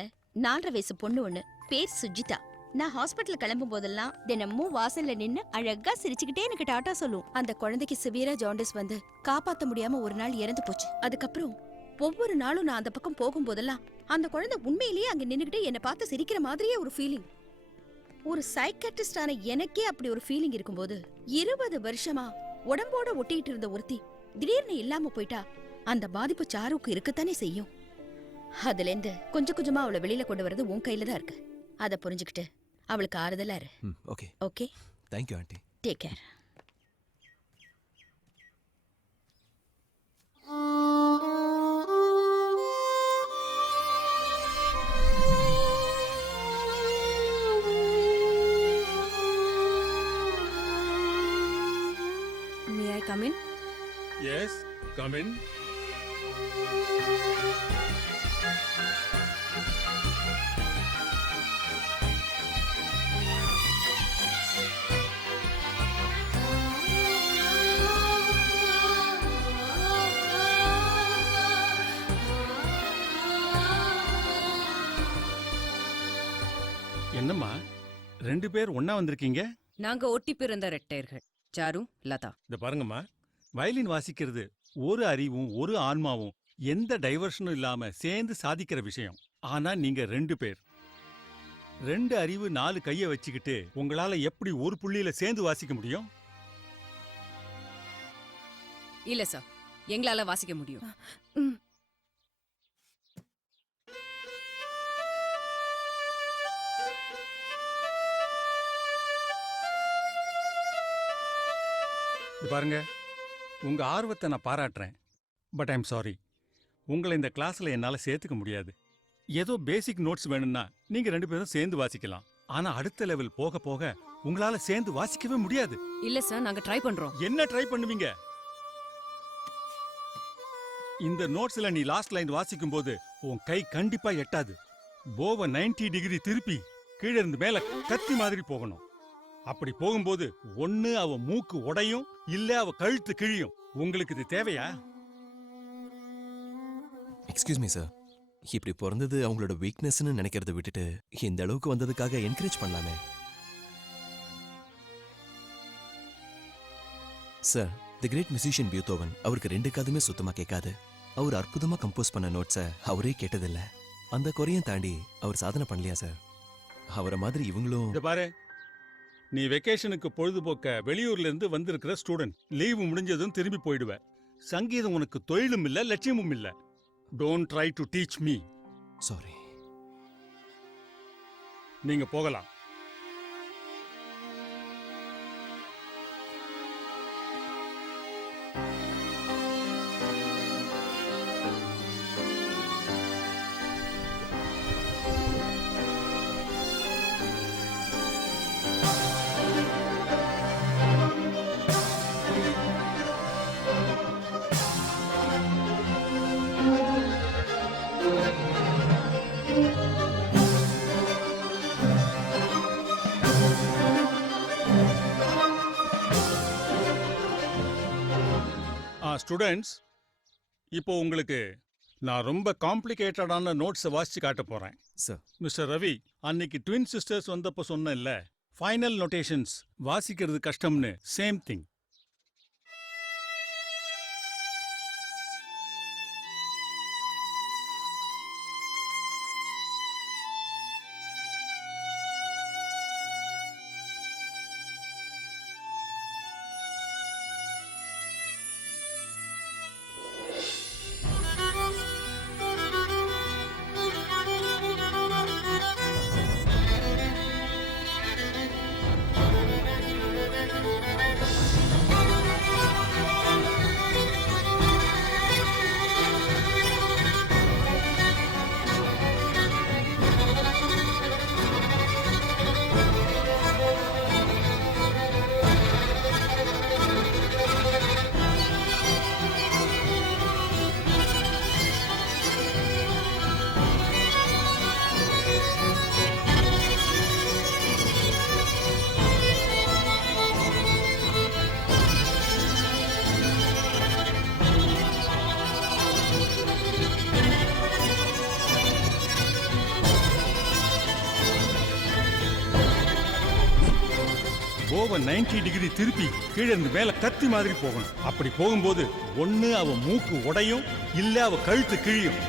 4.5 வயசு பொண்ணு ஒண்ணு, பேர் சுஜிதா. நான் ஹாஸ்பிட்டல் கிளம்பும் போதெல்லாம் தினமும் வாசல்ல நின்னு அழகா சிரிச்சுக்கிட்டே எனக்கு டாட்டா சொல்லும். அந்த குழந்தைக்கு சிவியரா ஜாண்டிஸ் வந்து காப்பாத்த முடியாம ஒரு நாள் இறந்து போச்சு. அதுக்கப்புறம் ஒவ்வொரு நாளும் நான் அந்த பக்கம் போகும்போதெல்லாம் அந்த குழந்தை உண்மையிலேயே அங்க நின்னுகிட்டு என்னை பார்த்து சிரிக்கிற மாதிரியே ஒரு ஃபீலிங். ஒரு சைக்காட்ரிஸ்டான எனக்கே அப்படி ஒரு ஃபீலிங் இருக்கும்போது 20 வருஷமா உடம்போட ஒட்டிட்டு இருந்த ஒருத்தி திடீர்னு இல்லாம போயிட்டா அந்த பாதிப்பு சாருக்கு இருக்கத்தானே செய்யும். அதுல இருந்து கொஞ்சம் கொஞ்சமா அவளை வெளியில கொண்டு வரது உன் கையில தான் இருக்கு. அதை புரிஞ்சுக்கிட்டு அவளுக்கு ஆறுதலா இரு. Okay okay, thank you aunty. Take care. Come in. Yes come in. என்னம்மா 2 பேர் ஒண்ணா வந்திருக்கீங்க? நாங்க ஒட்டி பிறந்த ரெட்டையர்கள், சாரு, லதா. இந்த பாருங்கம்மா, வயலின் வாசிக்கிறது ஒரு அறிவும் ஒரு ஆன்மாவும் எந்த டைவர்ஷனும் இல்லாம சேர்ந்து சாதிக்கிற விஷயம். ஆனா நீங்க 2 பேர் 2 அறிவு 4 கைய வச்சுக்கிட்டு உங்களால எப்படி ஒரு புள்ளியில சேர்ந்து வாசிக்க முடியும்? இல்ல சார், எங்களால வாசிக்க முடியும். இது பாருங்க, உங்க ஆர்வத்தை நான் பாராட்டுறேன். பட் ஐம் சாரி, உங்களை இந்த கிளாஸ்ல என்னால சேர்த்துக்க முடியாது. ஏதோ பேசிக் நோட்ஸ் வேணும்னா நீங்க 2 பேரும் சேர்ந்து வாசிக்கலாம். ஆனா அடுத்த லெவல் போக போக உங்களால சேர்ந்து வாசிக்கவே முடியாது. இல்ல சார், நாங்க ட்ரை பண்றோம். என்ன ட்ரை பண்ணுவீங்க? இந்த நோட்ஸ்ல நீ லாஸ்ட் லைன் வாசிக்கும் போது உன் கை கண்டிப்பா எட்டாது. போவ 90 டிகிரி திருப்பி கீழே இருந்து மேல கத்தி மாதிரி போகணும். அப்படி போகும்போது ஒண்ணு அவ மூக்கு உடையும், இல்ல அவ கழுத்து கிழியும். உங்களுக்கு இது தேவையா? எக்ஸ்கியூஸ் மீ சார், இப்படி பிறந்தது அவங்களோட வீக்னஸ்னு நினைக்கிறத விட்டுட்டு இந்த அளவுக்கு வந்ததுக்காக என்கரேஜ் பண்ணலாமே சார். தி கிரேட் மியூசிஷியன் பியூத்தோவன், அவருக்கு 2 காதுமே சுத்தமா கேட்காது. அவர் அற்புதமா கம்போஸ் பண்ண நோட்ஸை அவரே கேட்டதில்ல. அந்த குறையும் தாண்டி அவர் சாதனை பண்ணலையா சார்? அவரை மாதிரி இவங்களும். இத பாரு, நீ வெக்கேஷனுக்கு பொழுதுபோக்க வெளியூர்ல இருந்து வந்திருக்கிற ஸ்டூடெண்ட். லீவு முடிஞ்சதும் திரும்பி போயிடுவ. சங்கீதம் உனக்கு தொழிலும் இல்ல, லட்சியமும் இல்ல. Don't try to teach me. Sorry. நீங்க போகலாம். ஸ்டூடெண்ட்ஸ், இப்போ உங்களுக்கு நான் ரொம்ப காம்ப்ளிகேட்டடான நோட்ஸை வாசிச்சு காட்ட போறேன். சார். மிஸ்டர் ரவி, அன்னைக்கு ட்வின் சிஸ்டர்ஸ் வந்தப்போ சொன்னேன்ல, ஃபைனல் நோட்டேஷன்ஸ் வாசிக்கிறது கஷ்டம்னு. Same thing. போவ 90 டிகிரி திருப்பி கீழே இருந்து மேல கத்தி மாதிரி போகணும். அப்படி போகும்போது ஒண்ணு அவ மூக்கு உடையும், இல்ல அவ கழுத்து கிழியும்.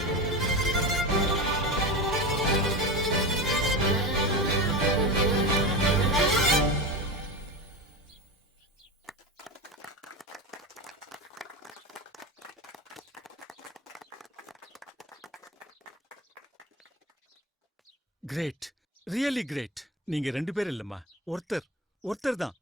Great, really great. நீங்க 2 பேர் இல்லம்மா, ஒருத்தர் தான்.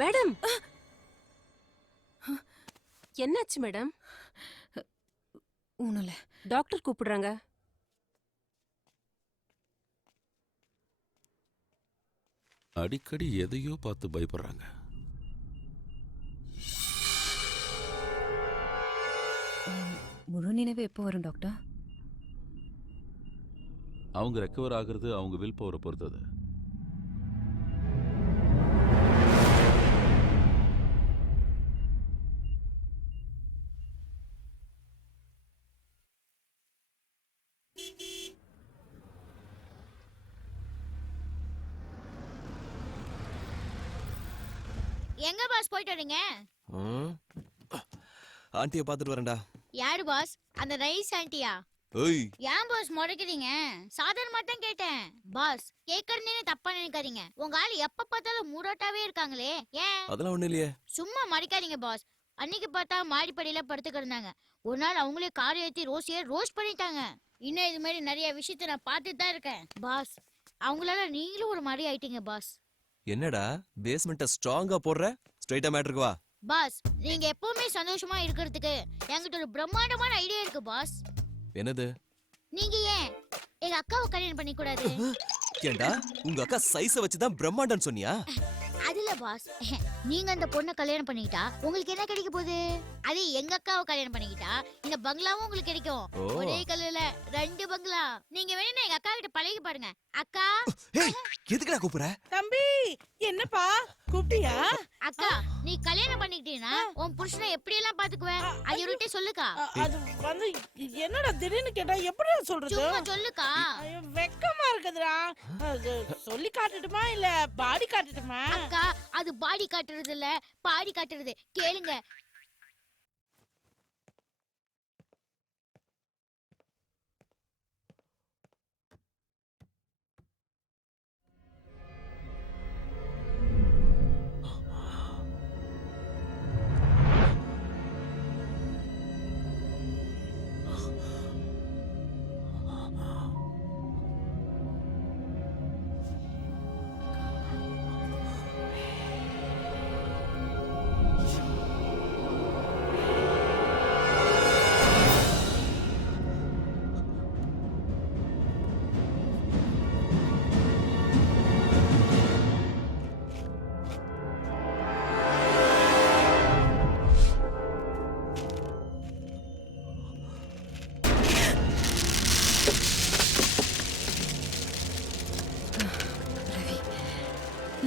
மேடம் என்னாச்சு மேடம்? ஒண்ணும் இல்ல. டாக்டர் கூப்பிடுறாங்க. அடிக்கடி எதையோ பார்த்து பயப்படுறாங்க. முழு நினைவு எப்போ வரும் டாக்டர்? அவங்க ரெக்கவர் ஆகிறது அவங்க வில் பவரை பொறுத்தது. எங்க பாஸ் போயிட்டு வரீங்க? ஆண்டியை பார்த்துட்டு வரேன்டா. யாரு பாஸ்? அந்த நைஸ் ஆண்டியா? ஏய், ஏன் பாஸ் முறைக்கிறீங்க? சாதாரணமா தான் கேட்டேன். பாஸ் கேக்குறதுன்னு தப்பா நினைக்காதீங்க. உங்க ஆளு எப்ப பார்த்தாலும் மூடாட்டாவே இருக்காங்களே, ஏன்? அதெல்லாம் ஒண்ணும் இல்லையே. சும்மா மறைக்காதீங்க பாஸ். அன்னைக்கு பார்த்தா மாடிப்படியில படுத்து கிடந்தாங்க. ஒரு நாள் அவங்களே கார் ஏத்தி ரோஸிய ரோஸ்ட் பண்ணிட்டாங்க. இன்னும் இது மாதிரி நிறைய விஷயத்த நான் பார்த்துட்டு தான் இருக்கேன் பாஸ். அவங்களால நீங்களும் ஒரு மாதிரி ஆயிட்டீங்க பாஸ். என்னடா பேஸ்மெண்ட்டை ஸ்ட்ராங்கா போடுற? ஸ்ட்ரைட்டா மேட்டருக்கு வா. பாஸ் நீங்க எப்பவுமே சந்தோஷமா இருக்கிறதுக்கு என்கிட்ட ஒரு பிரம்மாண்டமான ஐடியா இருக்கு பாஸ். என்னது? நீங்க ஏன் எங்க அக்காவை கல்யாணம் பண்ணி கூடாது? ஏண்டா உங்க அக்கா சைஸ வச்சுதான் பிரம்மாண்டம் சொன்னியா? அதுல பாஸ் நீங்க அந்த பொண்ணை கல்யாணம் பண்ணிக்கிட்டா உங்களுக்கு என்ன கிடைக்க போகுது? அதே எங்க அக்காவை கல்யாணம் பண்ணிக்கிட்டா இந்த பங்களாவும் உங்களுக்கு கிடைக்கும். ஓ. ஒரே கல்லுல 2 பங்களா. நீங்க வேணா எங்க அக்கா கிட்ட பழகி பாருங்க. அக்கா ஏய், எதுக்குடா கூப்பிடுற? தம்பி என்னப்பா கூப்பிட்டியா? அக்கா நீ கல்யாணம் பண்ணிக்கிட்டீன்னா உன் புருஷனை எப்படி எல்லாம் பாத்துக்குவ? அது ஒருட்டே சொல்லுக்கா. அது வந்து என்னடா திடீர்னு கேட்டா எப்படி சொல்றது? சும்மா சொல்லுக்கா. ஐயோ, வெக்கமா இருக்குதுடா. அது சொல்லி காட்டட்டுமா இல்ல பாடி காட்டட்டுமா? அக்கா அது பாடி காட்டுறது இல்ல பாடி காட்டுறது. கேளுங்க.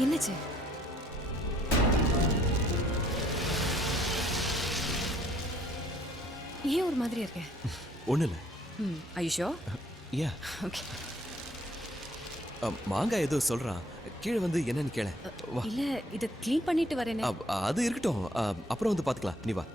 என்னாச்சு? ஏன் ஒரு மாதிரி இருக்க? ஒண்ணு இல்ல. ஐஷோ யா, ஓகே. மாங்காய் ஏதோ சொல்றான். கீழே வந்து என்னன்னு கேள. வா. இல்ல இத க்ளீன் பண்ணிட்டு வரேனே. அது இருக்கட்டும். அப்புறம் வந்து பாத்துக்கலாம். நீ வா.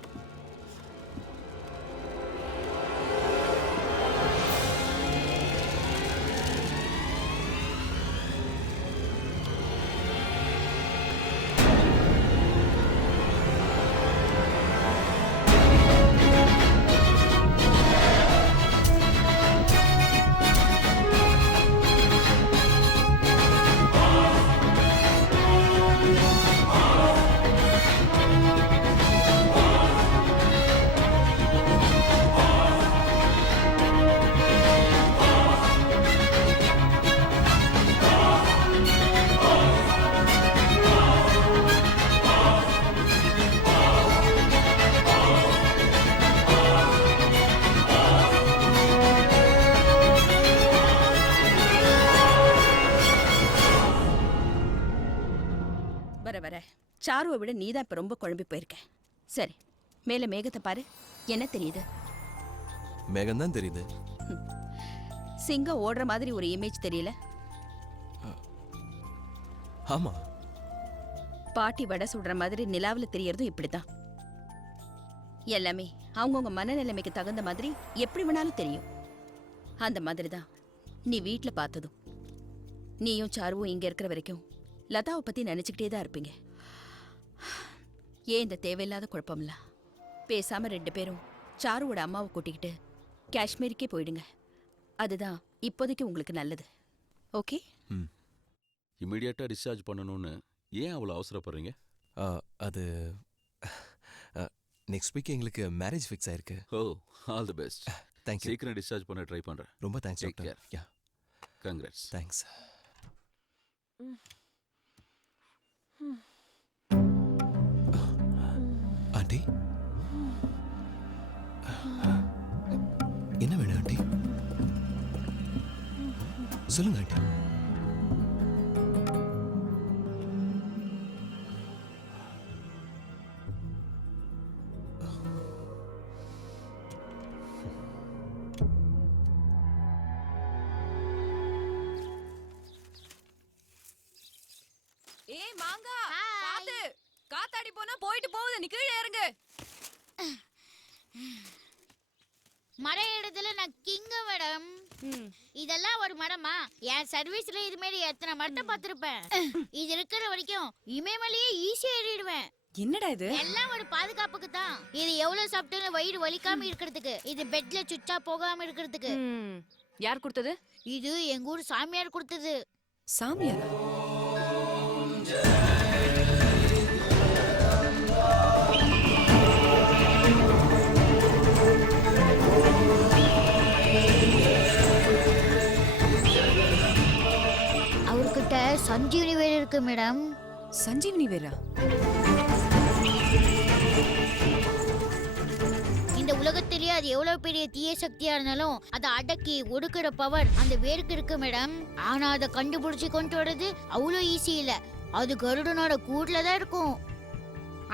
வர வர சாருவை விட நீதான் இப்ப ரொம்ப குழம்பி போயிருக்க. சரி மேல மேகத்தை பாரு. என்ன தெரியுது? மேகம் தான் தெரியுது. சிங்கம் ஓடுற மாதிரி ஒரு இமேஜ் தெரியல? ஆமா. பாட்டி வடை சுடுற மாதிரி நிலாவுல தெரியறதும் இப்படிதான். எல்லாமே அவங்கவுங்க மனநிலைமைக்கு தகுந்த மாதிரி எப்படி வேணாலும் தெரியும். அந்த மாதிரி தான் நீ வீட்ல பார்த்ததும். நீயும் சாருவும் இங்க இருக்கிற வரைக்கும் லதாவை பத்தி நினைச்சுக்கிட்டே தான் இருப்பீங்க. ஏன் இந்த தேவையில்லாத குழப்பம்ல? பேசாம 2 பேரும் சாருவோட அம்மாவை கூட்டிக்கிட்டு காஷ்மீருக்கே போயிடுங்க. அதுதான் இப்போதைக்கு உங்களுக்கு நல்லது. ஓகே? இமிடியேட்டா டிஸ்சார்ஜ் பண்ணணும்னு ஏன் அவ்வளோ அவசரப்படுறீங்க? அது நெக்ஸ்ட் வீக் எங்களுக்கு மேரேஜ் ஃபிக்ஸ் ஆயிருக்கு. ஓ, ஆல் தி பெஸ்ட். தேங்க்யூ. சீக்கிரம் டிஸ்சார்ஜ் பண்ண ட்ரை பண்றேன். ரொம்ப தேங்க்ஸ் Take டாக்டர். care. யா கங்க்ராட்ஸ். தேங்க்ஸ். ஆண்டி என்ன வேணும் ஆண்டி? சொல்லுங்க ஆண்டி. ஏய் மாங்கா, பாத்து காத்தாடி போனா போயிட்டு போகுது, நீ கீழே இறங்கு. மர இடத்துல நான் கிங்க மேடம். இதெல்லாம் ஒரு மரமா? என் சர்வீஸ்ல இது மாதிரி எத்தனை மரத்தை பார்த்திருப்பேன். இது இருக்கிற வரைக்கும் இமயமலையே ஈஸியா ஏறிடுவேன். என்னடா இது? எல்லாம் ஒரு பாதுகாப்புக்கு தான். இது எவ்வளவு சாப்பிட்டாலும் வயிறு வலிக்காம இருக்கிறதுக்கு, இது பெட்ல சுச்சா போகாம இருக்கிறதுக்கு. யார் கொடுத்தது? இது எங்க ஊர் சாமியார் கொடுத்தது. சாமியார்? அவர்கிட்ட சஞ்சீவனி வேர் இருக்கு மேடம். சஞ்சீவனி வேரா? இந்த உலகத்திலேயே அது எவ்வளவு பெரிய தீய சக்தியா இருந்தாலும் அதை அடக்கி ஒடுக்குற பவர் அந்த வேருக்கு இருக்கு மேடம். ஆனா அதை கண்டுபிடிச்சு கொண்டு வர்றது அவ்வளோ ஈஸி இல்ல. அது கருடனோட கூட்டுல தான் இருக்கும்.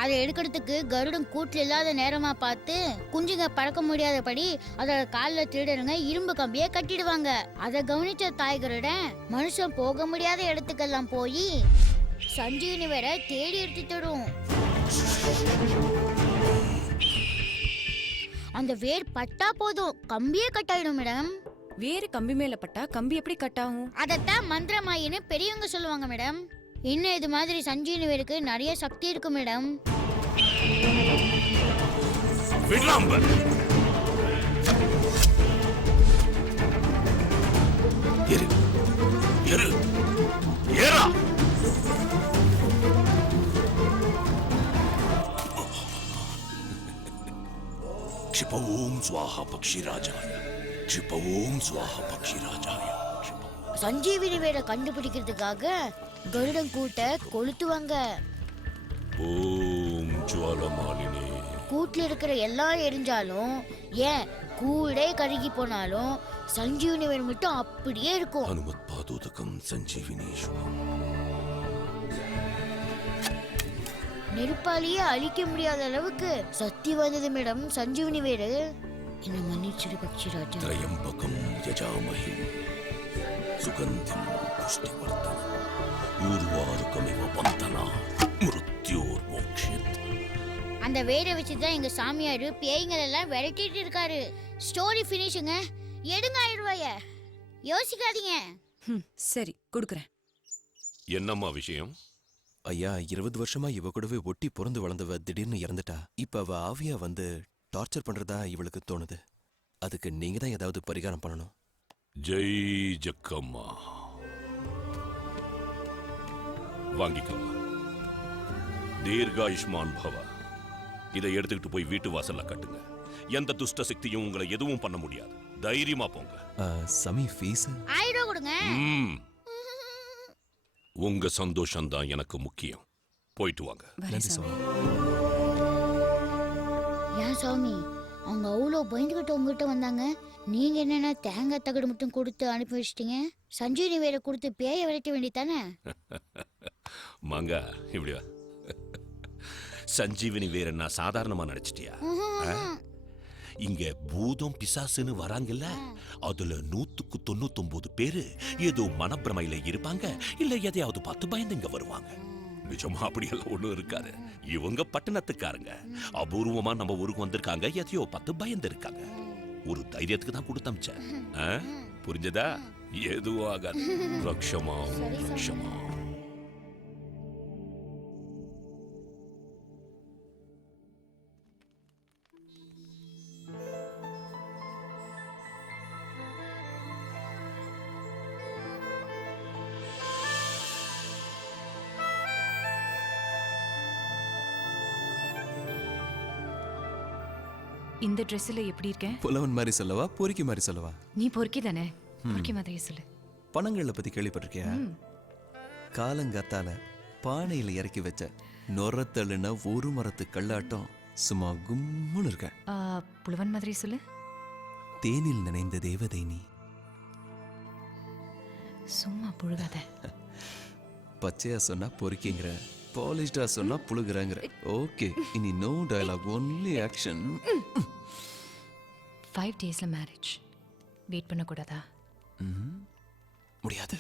அதை எடுக்கிறதுக்கு கருடன் கூட்டுல இல்லாத நேரமா பார்த்து குஞ்சுங்க பறக்க முடியாதபடி அதோட காலில் திருடனுங்க இரும்பு கம்பியை கட்டிடுவாங்க. அதை கவனிச்ச தாய் கருடன் மனுஷன் போக முடியாத இடத்துக்கெல்லாம் போய் சஞ்சீவனி வேற தேடி எடுத்து தரும். அந்த வேர் பட்டா போதும் கம்பியே கட்டாயிடும் மேடம். வேறு கம்பி மேல பட்டா கம்பி எப்படி கட் ஆகும்? அதத்தான் மந்திரமாயின்னு பெரியவங்க சொல்லுவாங்க மேடம். இன்னும் இது மாதிரி சஞ்சீவனி வேருக்கு நிறைய சக்தி இருக்கு மேடம். क्षिपवोम स्वाहा पक्षीराजाय क्षिपवोम स्वाहा पक्षीराजाय. சஞ்சீவினி வேரை கண்டுபிடிக்கிறதுக்காக கருடன் கூட்டை கொளுத்துவாங்க. ஓம் ஜுவாலமாலினி. கூட்டுல இருக்கிற எல்லாம் எரிஞ்சாலும், ஏன் கூடே கருகி போனாலும் சஞ்சீவினி வேர் மட்டும் அப்படியே இருக்கும். ஹனுமத் பாதோதகம் சஞ்சீவினீஸ்வரம். நெருப்பாலேயே அழிக்க முடியாத அளவுக்கு சக்தி வந்தது மேடம் சஞ்சீவினி வேறு. என்ன மன்னிச்சிரு பக்ஷிராஜா. த்ரயம்பகம் யஜாமஹி சுகந்திம் புஷ்டிவர்தனம் ஊர்வாருகமிவ பந்தனா மிருத்யோர் மோக்ஷயத். அந்த வேரை வச்சுதான் எங்க சாமியாரு பேய்கள் எல்லாம் விரட்டிட்டு இருக்காரு. ஸ்டோரி ஃபினிஷுங்க. எடுங்க 1000 ரூபாய. யோசிக்காதீங்க. சரி, கொடுக்குறேன். என்னம்மா விஷயம்? ஐயா, 20 வருஷமா இவ கூடவே ஒட்டி பிறந்து வளர்ந்தவ திடீர்னு இறந்துட்டா. இப்ப அவ ஆவியா வந்து டார்ச்சர் பண்றதா இவளுக்கு தோணுது. அதுக்கு நீங்க தான் ஏதாவது பரிகாரம் பண்ணணும். ஜெய் ஜக்கம்மா. வாங்கிக்கோங்க. தீர்காயுஷ்மான் பவ. இதை எடுத்துக்கிட்டு போய் வீட்டு வாசல்ல கட்டுங்க. எந்த துஷ்ட சக்தியும் உங்களை எதுவும் பண்ண முடியாது. தைரியமா போங்க. சமி ஃபீஸ் 1000 ரூபாய் கொடுங்க. உங்க சந்தோஷம் தான் எனக்கு முக்கியம். போயிட்டு வாங்க. நன்றி சாமி. ஏன் சாமி அவங்க அவ்வளோ பயந்துகிட்டு உங்ககிட்ட வந்தாங்க? நீங்க என்னன்னா தேங்காய் தகடு மட்டும் கொடுத்து அனுப்பி வச்சிட்டீங்க. சஞ்சீவனி வேற கொடுத்து பேய விரட்ட வேண்டியதானே? மாங்கா, இப்படி வா. சஞ்சீவினி வேற என்ன சாதாரணமா நினைச்சிட்டியா? இங்க பூதம் பிசாசுன்னு வராங்கல்ல, அதுல 199 பேரு ஏதோ மனப்பிரமையில இருப்பாங்க, இல்ல எதையாவது பார்த்து பயந்து இங்க வருவாங்க. நிஜமா அப்படியெல்லாம் ஒண்ணும் இருக்காது. இவங்க பட்டணத்துக்காரங்க அபூர்வமா நம்ம ஊருக்கு வந்திருக்காங்க, எதையோ பார்த்து பயந்து இருக்காங்க. ஒரு தைரியத்துக்கு தான் கொடுத்தமிச்சேன். புரிஞ்சதா? எதுவும் ஆகாது. ரக்ஷமா ரக்ஷமா. இந்த ட்ரெஸ்ல எப்படி இருக்கேன்? புலவன் மாதிரி சொல்லவா பொறுக்கி மாதிரி சொல்லவா? நீ பொறுக்கி தானே? பொறுக்கி மாதிரியே சொல்லு. பணங்களை பத்தி கேள்விப்பட்டிருக்கியா? காலங்காத்தால பானையில இறக்கி வச்ச நொரத்தழுன ஒரு மரத்து கல்லாட்டம் சும்மா கும்முன்னு இருக்க. புலவன் மாதிரி சொல்லு. தேனில் நனைந்த தேவதை நீ. சும்மா புழுகாத. பச்சையா சொன்னா பொறுக்கிங்கிற, பாலிஷ்டா சொன்னா புழுகுறங்கிற. ஓகே, இனி நோ டயலாக், ஒன்லி ஆக்ஷன். 5 daysல மேரேஜ். வெயிட் பண்ண கூடாதா? முடியாது.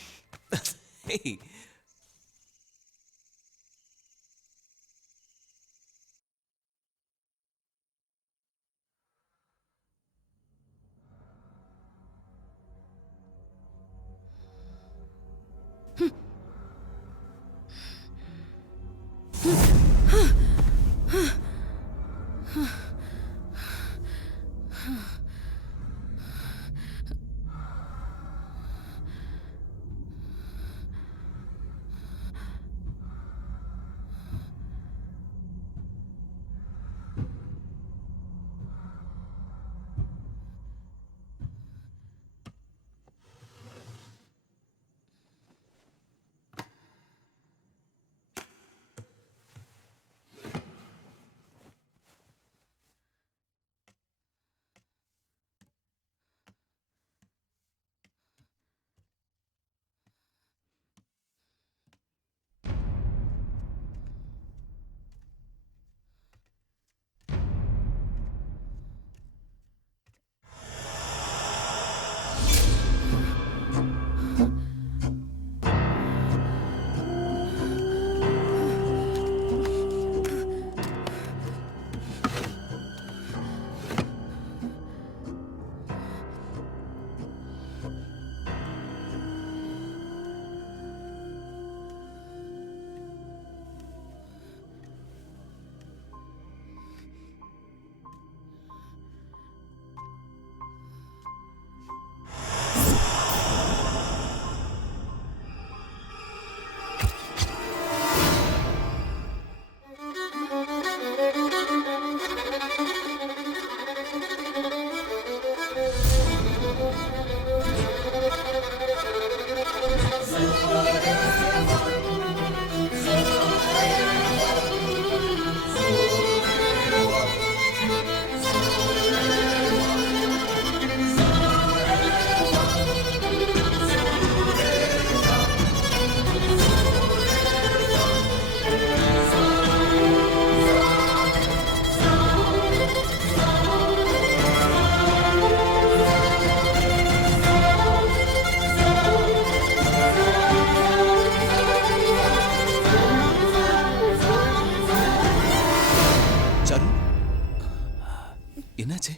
என்னாச்சு?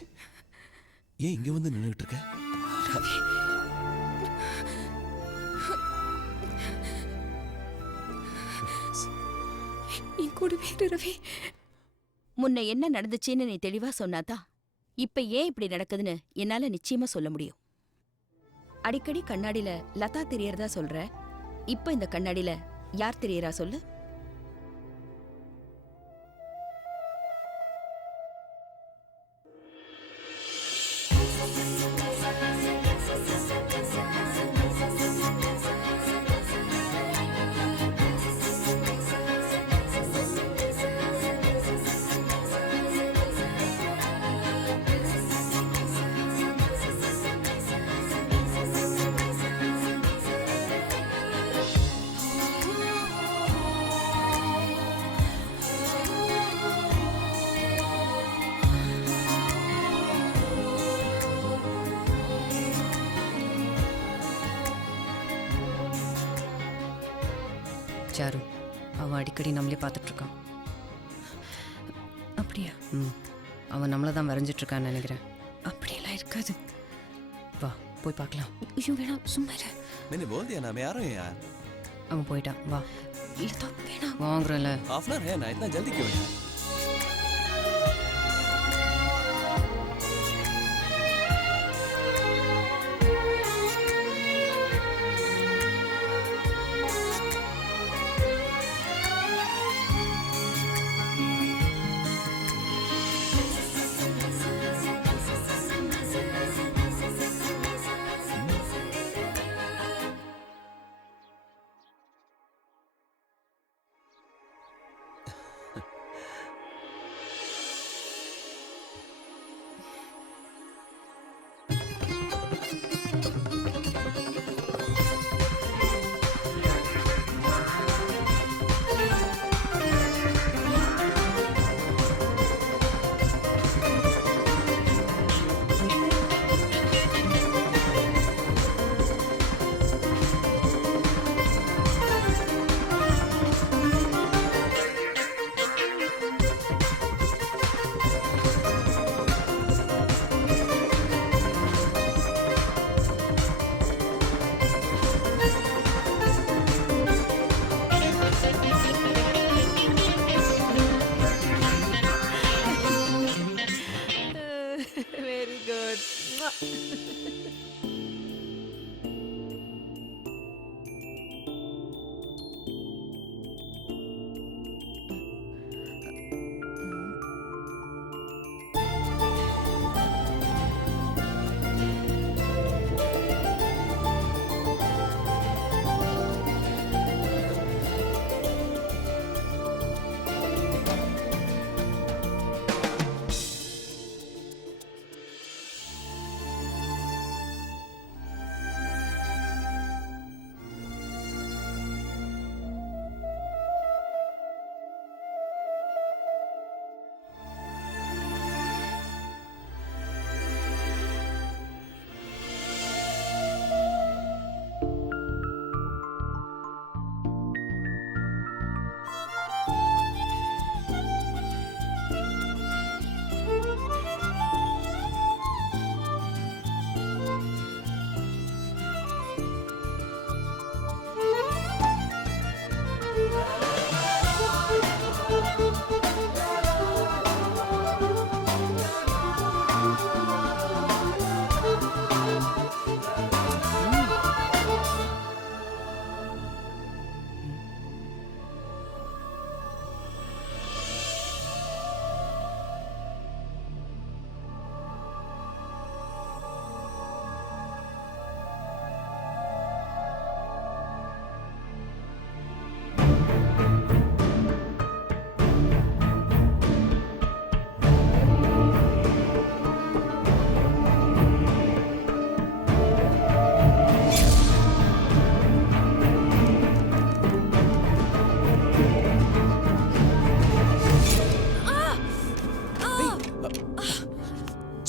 ஏன் இங்க வந்து நின்னுட்டு இருக்க? ரவி, முன்ன என்ன நடந்துச்சுன்னு நீ தெளிவா சொன்னாதான் இப்ப ஏன் இப்படி நடக்குதுன்னு என்னால நிச்சயமா சொல்ல முடியும். அடிக்கடி கண்ணாடியில லதா தெரியறதா சொல்ற, இப்ப இந்த கண்ணாடியில யார் தெரியறா சொல்லு? சாரு, அவன் அடிக்கடி நம்மளே பார்த்துட்டு இருக்கான். அப்படியா? அவன் நம்மளை தான் வரைஞ்சிட்டு இருக்கான்னு நினைக்கிறேன். அப்படியெல்லாம் இருக்காது. வா போய் பார்க்கலாம். ஐயோ வேணாம், சும்மா இரு. मैंने बोल दिया ना, मैं आ रहा हूँ यार. அவன் போயிட்டான். வா. இல்லை வேணாம், வாங்குறேன்ல. हाफ एन आवर है ना, इतना जल्दी क्यों है?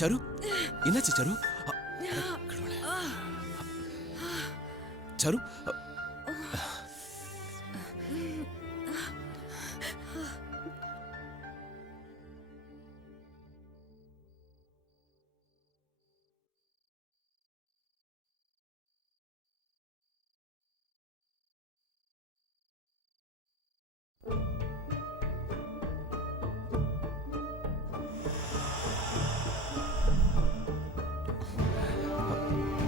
சரு என்னாச்சு சரு? சரு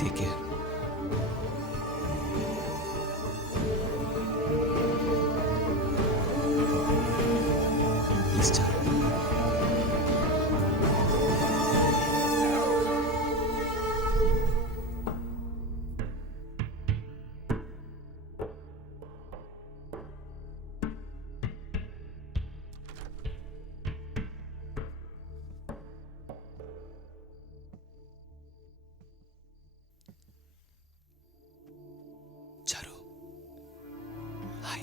Take care. Please, Charu. Charu. Hi.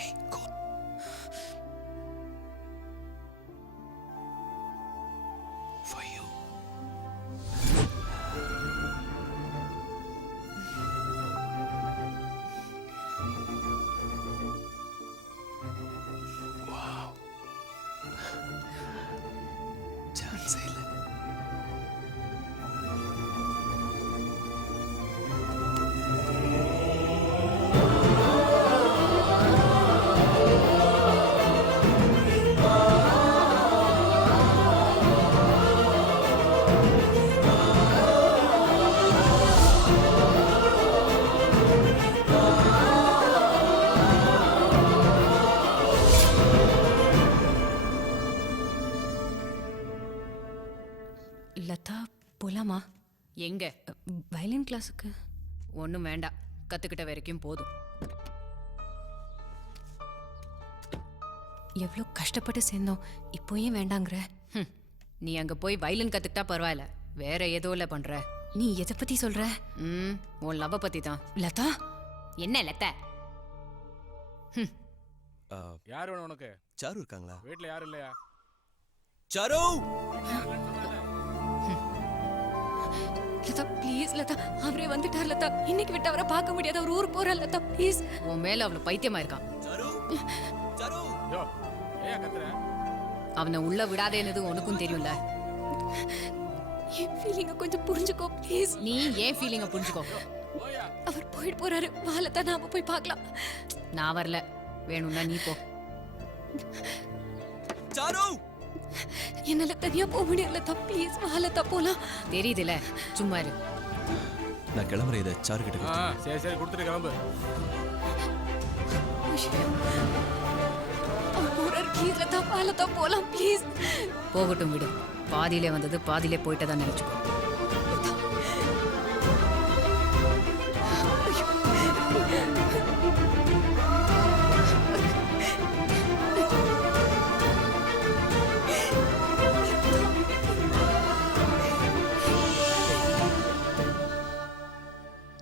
Hey, go. For you. Wow. Chance இல்ல. லதா போலாமா? எங்க? வயலின் கிளாஸுக்கு. ஒண்ணும் வேண்டாம், கத்துக்கிட்ட வரைக்கும் போதும். எவ்வளோ கஷ்டப்பட்டு சேர்ந்தோம், இப்போ ஏன் வேண்டாங்கிற? நீ அங்க போய் வயலின் கத்துக்கிட்டா பரவாயில்ல, வேற ஏதோ இல்ல பண்ற. நீ எதை பத்தி சொல்ற? உன் லவ் பத்தி தான். லதா என்ன லத்த? யார் வேணும் உனக்கு? சாரு இருக்காங்களா? வீட்ல யாரும் இல்லையா? சாரு! லதா ப்ளீஸ் லதா, அவரே வந்துட்டார் லதா. இன்னைக்கு விட்டு அவரை பார்க்க முடியாது, அவர் ஊருக்கு போறார் லதா ப்ளீஸ். உன் மேல அவ்வளவு பைத்தியமா இருக்கான். சாரு! சாரு! யோ, ஏன் கத்துற? அவனை உள்ள விடாதேன்னு உனக்கும் தெரியும்ல. என் ஃபீலிங்க கொஞ்சம் புரிஞ்சுக்கோ ப்ளீஸ். நீ ஏன் ஃபீலிங்க புரிஞ்சுக்கோ. அவர் போயிட்டு போறாரு, வா லதா நாம போய் பார்க்கலாம். நான் வரல, வேணும்னா நீ போ. சாரு! என்னால தனியா போக முடியல லதா ப்ளீஸ், வா லதா போலாம். தெரியுதுல, சும்மா இரு. நான் கிளம்புறேன், இதை சாரு கிட்ட கொடுத்து. சரி சரி கொடுத்துட்டு கிளம்பு. அவர் போறாரு ப்ளீஸ் லதா, வா லதா போலாம் ப்ளீஸ். போகட்டும் விடு, பாதியிலே வந்தது பாதியிலே போயிட்டதான் நினைச்சுக்கோ.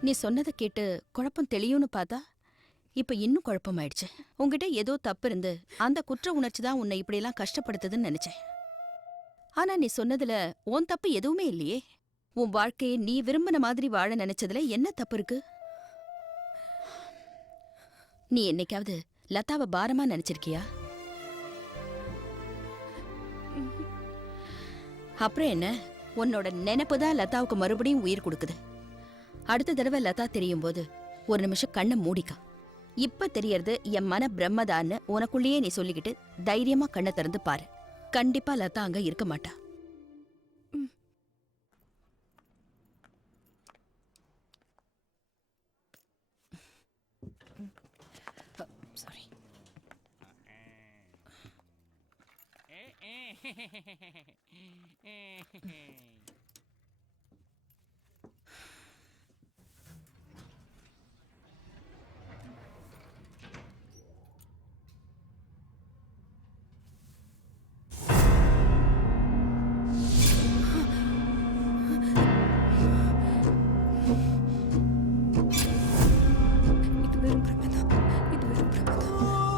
நீ சொன்னதை கேட்டு குழப்பம் தெளியும்னு பார்த்தா இப்ப இன்னும் குழப்பமாயிடுச்சு. உன்கிட்ட ஏதோ தப்பு இருந்து அந்த குற்ற உணர்ச்சி தான் உன்னை இப்படியெல்லாம் கஷ்டப்படுத்துதுன்னு நினைச்சேன். ஆனா நீ சொன்னதுல உன் தப்பு எதுவுமே இல்லையே. உன் வாழ்க்கையை நீ விரும்பின மாதிரி வாழ நினைச்சதுல என்ன தப்பு இருக்கு? நீ என்னைக்காவது லதாவை பாரமா நினைச்சிருக்கியா? அப்புறம் என்ன, உன்னோட நினைப்பு தான் லதாவுக்கு மறுபடியும் உயிர் கொடுக்குது. அடுத்த தடவை லதா தெரியும் போது ஒரு நிமிஷம் கண்ணை மூடிக்கா. இப்ப தெரியறது என் மன பிரம்மதான்னு உனக்குள்ளேயே நீ சொல்லிக்கிட்டு தைரியமா கண்ணை திறந்து பாரு. கண்டிப்பா லதா அங்க இருக்க மாட்டா. சாரி. இது வெறும் பிரமதம், இது வெறும் பிரமதம்.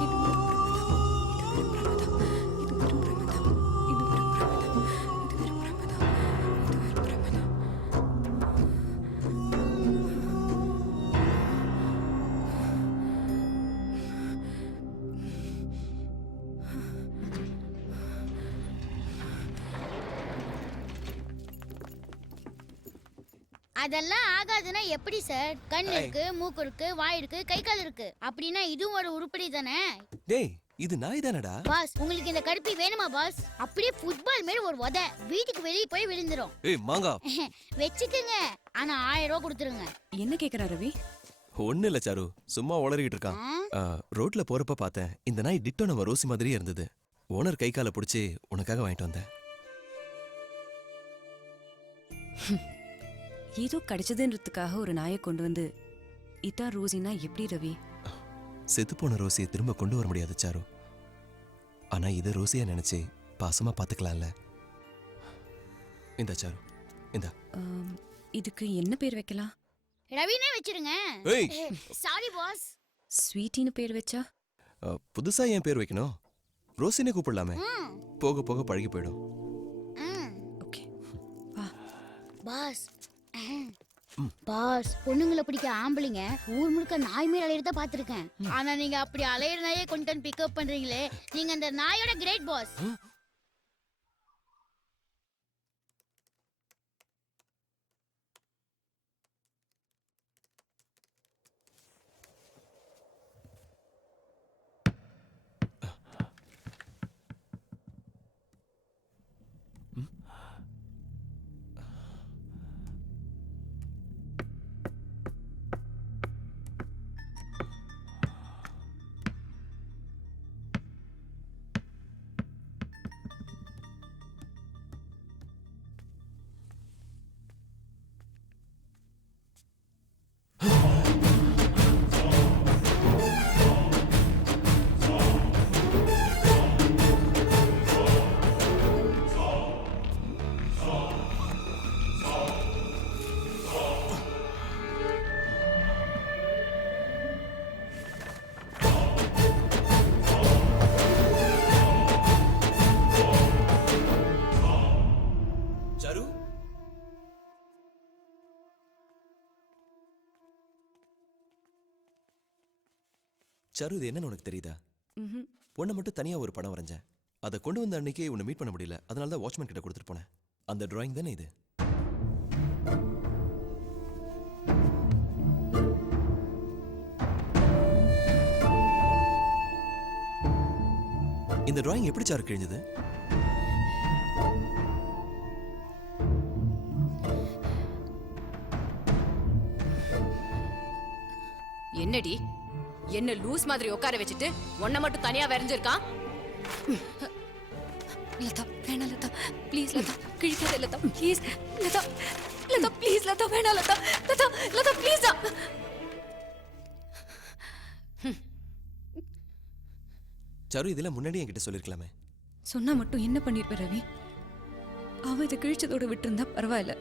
அதெல்லாம் ஆகாதுன்னா எப்படி சார்? கண் இருக்கு, மூக்கு இருக்கு, வாய் இருக்கு, கை கால் இருக்கு. அப்படின்னா இதுவும் ஒரு உருப்படி தானே? டேய் இது நாய் தானடா. பாஸ் உங்களுக்கு இந்த கடுப்பி வேணுமா பாஸ்? அப்படியே ஃபுட்பால் மாதிரி ஒரு உதை வீட்டுக்கு வெளியே போய் விழுந்துரும். ஏய் மாங்கா வச்சுக்குங்க, ஆனா 1000 ரூபாய் கொடுத்துருங்க. என்ன கேக்குறா ரவி? ஒண்ணு இல்ல சாரு, சும்மா உளறிக்கிட்டு இருக்கான். ரோட்ல போறப்ப பார்த்தேன், இந்த நாய் டிட்டோ நம்ம ரோசி மாதிரியே இருந்தது. ஓனர் கை காலை பிடிச்சி உனக்காக வாங்கிட்டு வந்தேன். ஏதோ கிடைச்சதுன்றதுக்காக ஒரு நாயை கொண்டு வந்து இதான் ரோசினா எப்படி ரவி? செத்து போன ரோசியை திரும்ப கொண்டு வர முடியாது சாரு. ஆனா இதை ரோசியா நினைச்சு பாசமா பாத்துக்கலாம்ல. இந்த சாரு இந்த இதுக்கு என்ன பேர் வைக்கலாம்? ரவினே வச்சிருங்க. ஏய் சாரி பாஸ். ஸ்வீட்டின்னு பேர் வச்சா? புதுசா ஏன் பேர் வைக்கணும்? ரோசினே கூப்பிடலாமே, போக போக பழகி போயிடும். ஓகே வா. பாஸ் பாஸ், பொண்ணுங்களை பிடிக்க ஆம்பளைங்க ஊர் முழுக்க நாய் மேல அலையறத பாத்திருக்கேன். ஆனா நீங்க அப்படி அலையற நாயே கொண்டு வந்து பிக்கப் பண்றீங்களே, நீங்க அந்த நாயோட கிரேட் பாஸ். சாரு இது என்னன்னு உனக்கு தெரியுதா? உன்னை மட்டும் தனியா ஒரு படம் வரைஞ்சேன். அதை கொண்டு வந்த அன்னைக்கே உன்னை மீட் பண்ண முடியல, அதனால தான் வாட்ச்மேன் கிட்ட கொடுத்துட்டு போனேன். அந்த டிராயிங் தானே இது? இந்த டிராயிங் எப்படி சாரு கிழிஞ்சது? என்னடி என்ன லூஸ் மாதிரி உட்கார வச்சுட்டு உன்னை மட்டும் தனியா வரைஞ்சிருக்கான்? லதா வேணா லதா ப்ளீஸ் லதா கிழிக்காத லதா ப்ளீஸ் லதா லதா ப்ளீஸ் லதா வேணா லதா லதா லதா ப்ளீஸ். சாரு இதெல்லாம் முன்னாடி என்கிட்ட சொல்லிருக்கலாமே. சொன்னா மட்டும் என்ன பண்ணிருப்ப ரவி? அவ இதை கிழிச்சதோட விட்டுருந்தா பரவாயில்ல.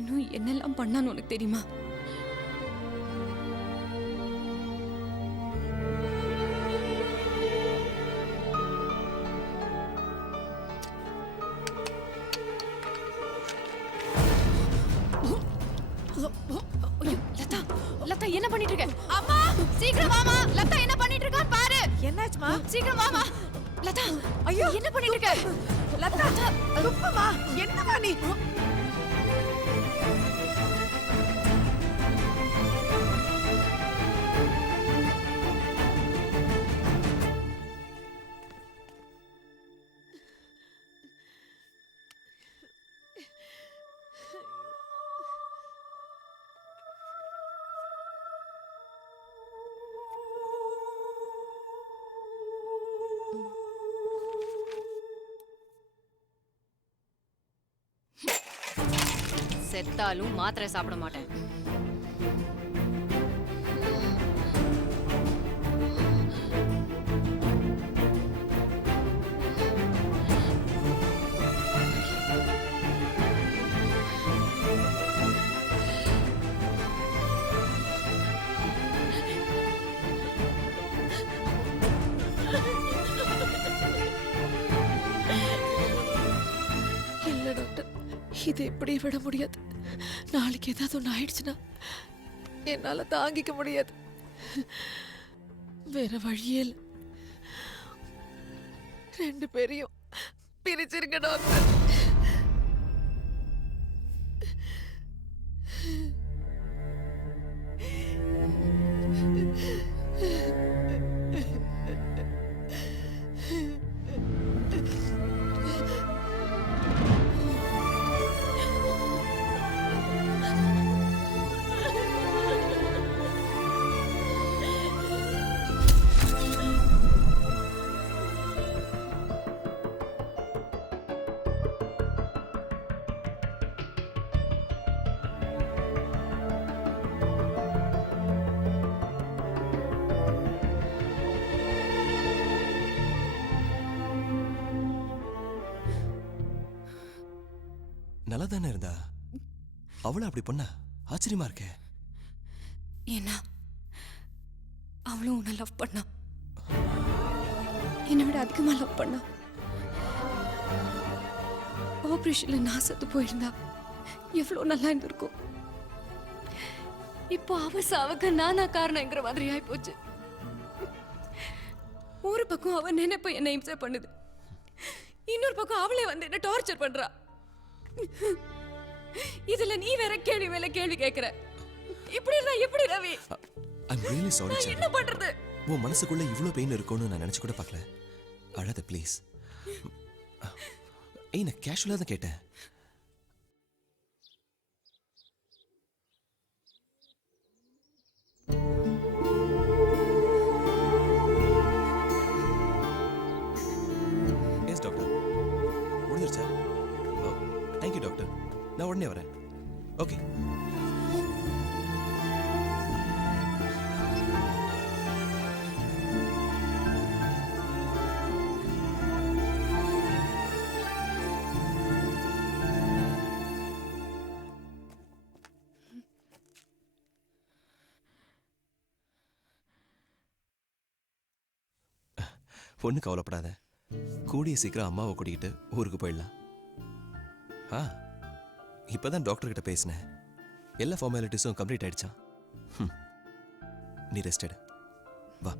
இன்னும் என்னெல்லாம் பண்ணான்னு உனக்கு தெரியுமா? லதா லதா என்ன பண்ணிட்டு இருக்க? அம்மா சீக்கிரம் வாமா. லதா என்ன பண்ணிட்டு இருக்கா பாரு. என்னாச்சுமா? சீக்கிரம் வாமா. லதா ஐயோ என்ன பண்ணிட்டு இருக்க? லதா துப்புமா, என்னமா நீ? செத்தாலும் மாத்திரை சாப்பிட மாட்டேன். இல்ல டாக்டர், இதை இப்படி விட முடியாது. நாளைக்கு ஏதாவது ஒன்று ஆயிடுச்சுன்னா என்னால தாங்கிக்க முடியாது. வேற வழியே இல்லை. 2 பேரையும் பிரிச்சிருங்க டாக்டர். நல்லா தானே இருந்தா, அவளை அப்படி பண்ண ஆச்சரியமா இருக்கே. ஏன்னா அவளும் உன்னை லவ் பண்ணா, என்னை விட அதிகமா லவ் பண்ணா. ஆபரேஷன்ல நான் செத்து போயிருந்தா எவ்வளவு நல்லா இருந்திருக்கும். இப்போ அவ சாவுக்கு நானா காரணங்கிற மாதிரி ஆயி போச்சு. ஒரு பக்கம் அவ நினைப்ப என்ன இம்சை பண்ணுது, இன்னொரு பக்கம் அவளே வந்து என்ன டார்ச்சர் பண்றா. இதுல நீ வேற கேள்வி மேல கேள்வி கேக்குற. இப்படி இருந்தா எப்படி ரவி? I'm really sorry, நான் Charu. என்ன பண்றது? உன் மனசுக்குள்ள இவ்ளோ பெயின் இருக்கும்னு நான் நினைச்சு கூட பார்க்கல. அழாத ப்ளீஸ். ஏய், நான் கேஷுவலா தான் கேட்டேன். எஸ் டாக்டர், முடிஞ்சிருச்சா? ஓ, தேங்க்யூ டாக்டர். நான் உடனே வரேன். ஓகே. ஒன்றும் கவலைப்படாத, கூடிய சீக்கிரம் அம்மாவை கூட்டிகிட்டு ஊருக்கு போயிடலாம். இப்போதான் டாக்டர் கிட்ட பேசினேன். எல்லா ஃபார்மாலிட்டிஸும் கம்ப்ளீட் ஆயிடுச்சான். நீ ரெஸ்ட் எடு, வா.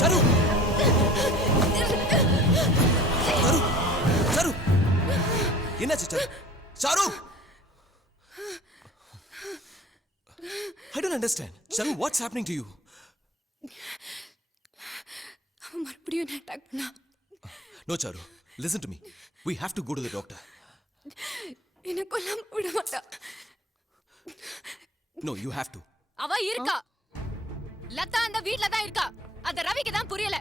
Charu! Charu! Charu! என்னாச்சு Charu? Charu! I don't understand. Charu, what's happening to you? அவன் மறுபடியும் என்ன அட்டாக் பண்ணா. No, Charu. Listen to me. We have to go to the doctor. என்ன கொல்லாம விட மாட்டா. No, you have to. அவ இருக்கா. லதா அந்த வீட்ல தான் இருக்கா. அத ரவிக்கு தான் புரியல.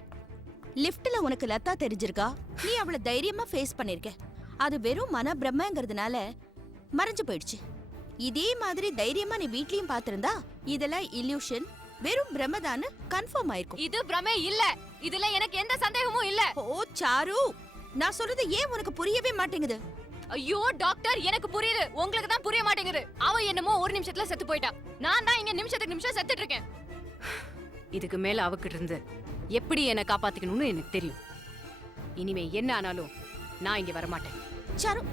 லிஃப்ட்ல உனக்கு லதா தெரிஞ்சிருக்கா? நீ அவளை தைரியமா ஃபேஸ் பண்ணிருக்க. அது வெறும் மன பிரம்மங்கிறதுனால மறைஞ்சு போயிடுச்சு. இதே மாதிரி தைரியமா நீ வீட்லயும் பாத்திருந்தா இதெல்லாம் இல்யூஷன், வெறும் பிரம்மதான்னு கன்ஃபார்ம் ஆயிருக்கும். இது பிரமே இல்ல. இதுல எனக்கு எந்த சந்தேகமும் இல்ல. ஓ சாரு, நான் சொல்றது ஏன் உனக்கு புரியவே மாட்டேங்குது? ஐயோ டாக்டர், எனக்கு புரியுது, உங்களுக்கு தான் புரிய மாட்டேங்குது. அவ என்னமோ ஒரு நிமிஷத்துல செத்து போயிட்டா. நான் தான் இங்க நிமிஷத்துக்கு நிமிஷம் செத்துட்டு இருக்கேன். இதுக்கு மேல அவகிட்ட இருந்து எப்படி என்ன காப்பாத்திக்கணும்னு எனக்கு தெரியும். இனிமே என்ன ஆனாலும் நான் இங்க வர மாட்டேன். சாரு,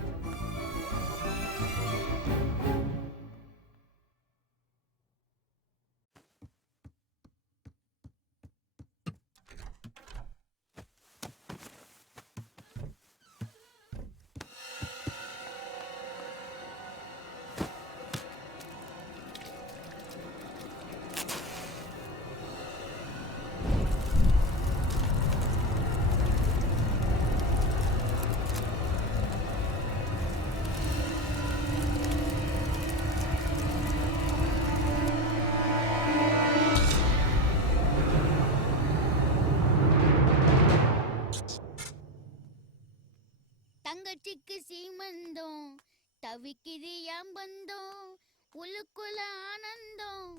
நெஞ்சுக்கு சீமந்தம் தவிக்குது என் பந்தம் உள்ளுக்குள்ள ஆனந்தம்.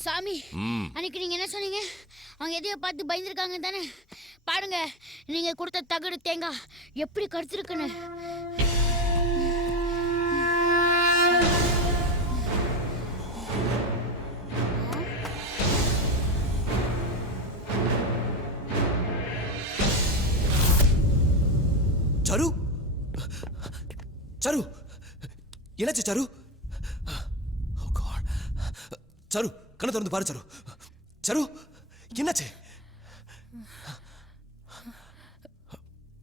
சாமி, அன்னைக்கு நீங்க என்ன சொன்னீங்க? அவங்க எதையோ பார்த்து பயந்துருக்காங்க தானே? பாருங்க, நீங்க கொடுத்த தகடு தேங்காய் எப்படி கடிச்சிருக்குன்னு. சரு, சரு, என்னாச்சு சரு? சரு, கண்ணை திறந்து பாரு சரு. சரு, என்னாச்சு?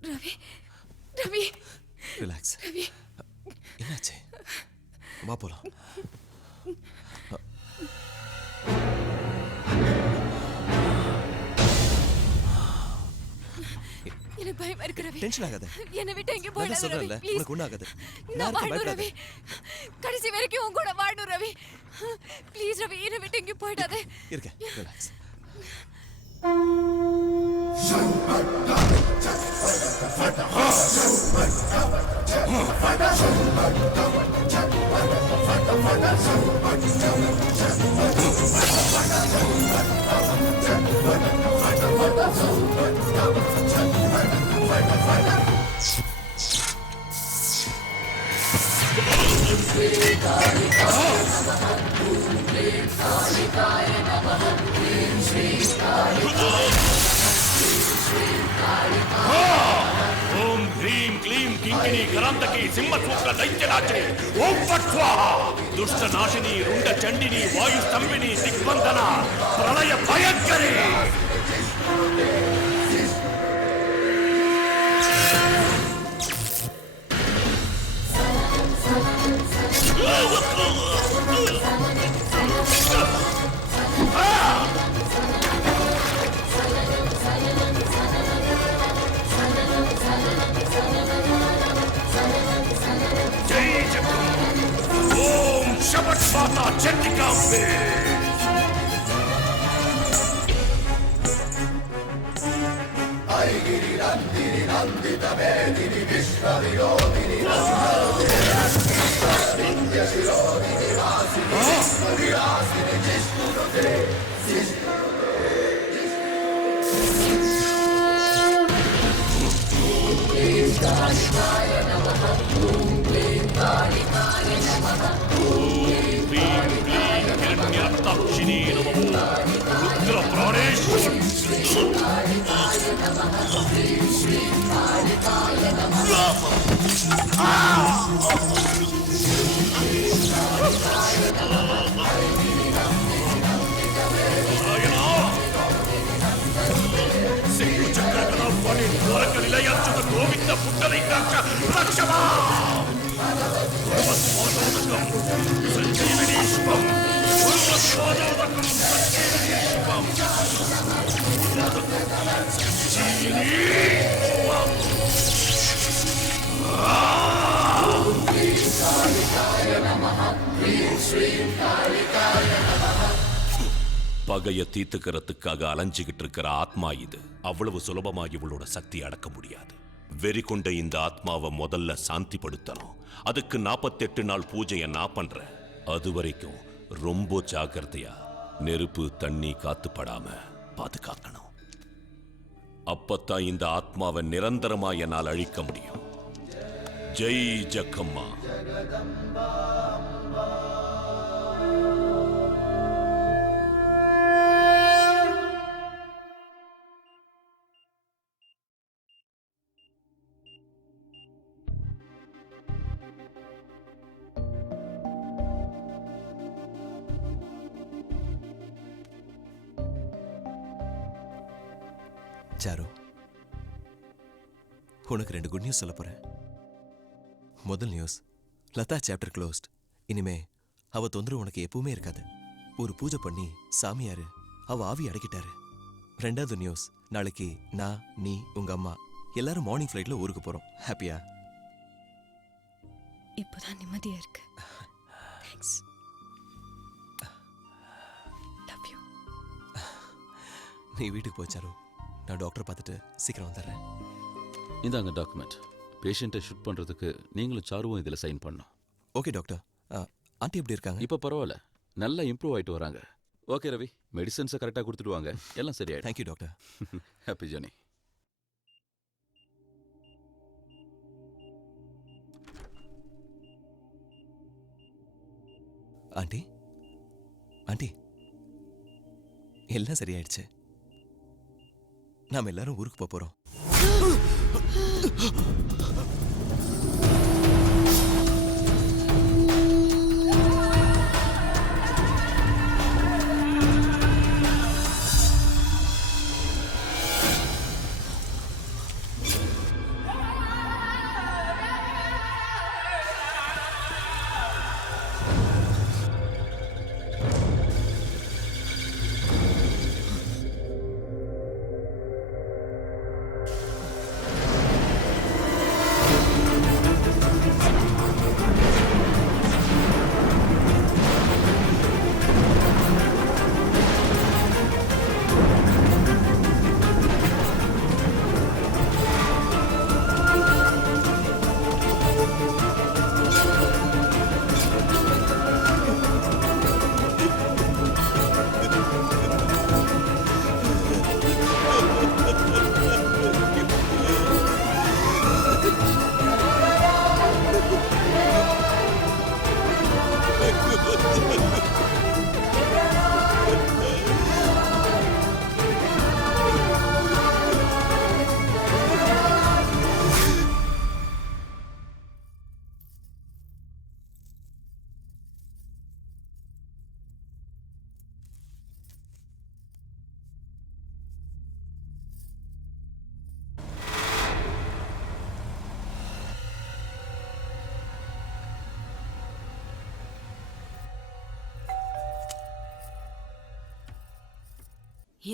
ரவி, ரவி, ரிலாக்ஸ். என்னாச்சு? வா போலாம். எனக்கு பயமா இருக்கு ரவி. டென்ஷன் ஆகாத. என்னை விட்டு எங்க போயிடாத ரவி. சொல்றேன்ல, ப்ளீஸ். உனக்கு ஒண்ணும் ஆகாது. நான் வாழணும் ரவி. கடைசி வரைக்கும் உன் கூட வாழணும் ரவி. ப்ளீஸ் ரவி, என்னை விட்டு எங்க போயிடாத. இருக்க, ரிலாக்ஸ். ஓம் ஹ்ரீம் க்ளீம் கிங்கினி கராந்தகி சிம்மசூத்ர தைத்யநாச்சினி ஓம் ஃபட் ஸ்வாஹா துஷ்ட நாசினி ருண்ட சண்டினி வாயு ஸ்தம்பினி திக்பந்தனா பிரளய பயங்கரி. जय जगन्नाथ। ओम शपथ माता चंडिकांबे। ऐगिरि नन्दिनि नन्दित मेदिनि विश्व विरोधिनि नित्यशिरोधिनि वासिनि विलासिनि जिष्णुनुते कालिकाय नमः ॐ क्लीं कालिकाय नमः ह्रीं क्लीं हिरण्यरक्ताक्षिणी नमः रुद्रप्राणेश्वरी कालिकाय नमः ह्रीं श्रीं कालिकाय नमः नारायण பகைய தீர்த்துக்கிறதுக்காக அலைஞ்சுகிட்டு இருக்கிற ஆத்மா இது. அவ்வளவு சுலபமா இவளோட சக்தி அடக்க முடியாது. வெறி கொண்ட இந்த ஆத்மாவை முதல்ல சாந்திப்படுத்தணும். அதுக்கு 48 நாள் பூஜையை நான் பண்றேன். அது வரைக்கும் ரொம்ப ஜாக்கிரதையா நெருப்பு தண்ணி காத்துப்படாம பாதுகாக்கணும். அப்பத்தான் இந்த ஆத்மாவை நிரந்தரமா என்னால் அழிக்க முடியும். ஜெய் ஜக்கம்மா. சாரு, உனக்கு 2 குட் நியூஸ் சொல்ல போறேன். முதல் நியூஸ், லதா சாப்டர் க்ளோஸ்ட். இனிமே அவ தொந்தரவு உனக்கு எப்பவுமே இருக்காது. ஒரு பூஜை பண்ணி சாமியாரு அவ ஆவி அடக்கிட்டாரு. 2வது நியூஸ், நாளைக்கு நான், நீ, உங்க அம்மா எல்லாரும் மார்னிங் ஃப்ளைட்ல ஊருக்கு போறோம். ஹாப்பியா? இப்போதான் நிம்மதியா இருக்கு. தேங்க்ஸ். Love you. நீ வீட்டுக்கு போய் சாரு, நான் டாக்டரை பார்த்துட்டு சீக்கிரம் வந்துடுறேன். இந்தாங்க டாக்குமெண்ட். பேஷண்ட்டை ஷூட் பண்ணுறதுக்கு நீங்களும் சாருவும் இதில் சைன் பண்ணணும். Okay doctor. ஆண்டி எப்படி இருக்காங்க? இப்போ பரவாயில்ல, நல்லா இம்ப்ரூவ் ஆகிட்டு வராங்க. ஓகே ரவி, மெடிசன்ஸை கரெக்டாக கொடுத்துட்டு வாங்க, எல்லாம் சரியாயிடும். Thank you doctor. Happy journey. Aunty, aunty, எல்லாம் சரியாயிடுச்சு. நாம எல்லாரும் ஊருக்கு போறோம்.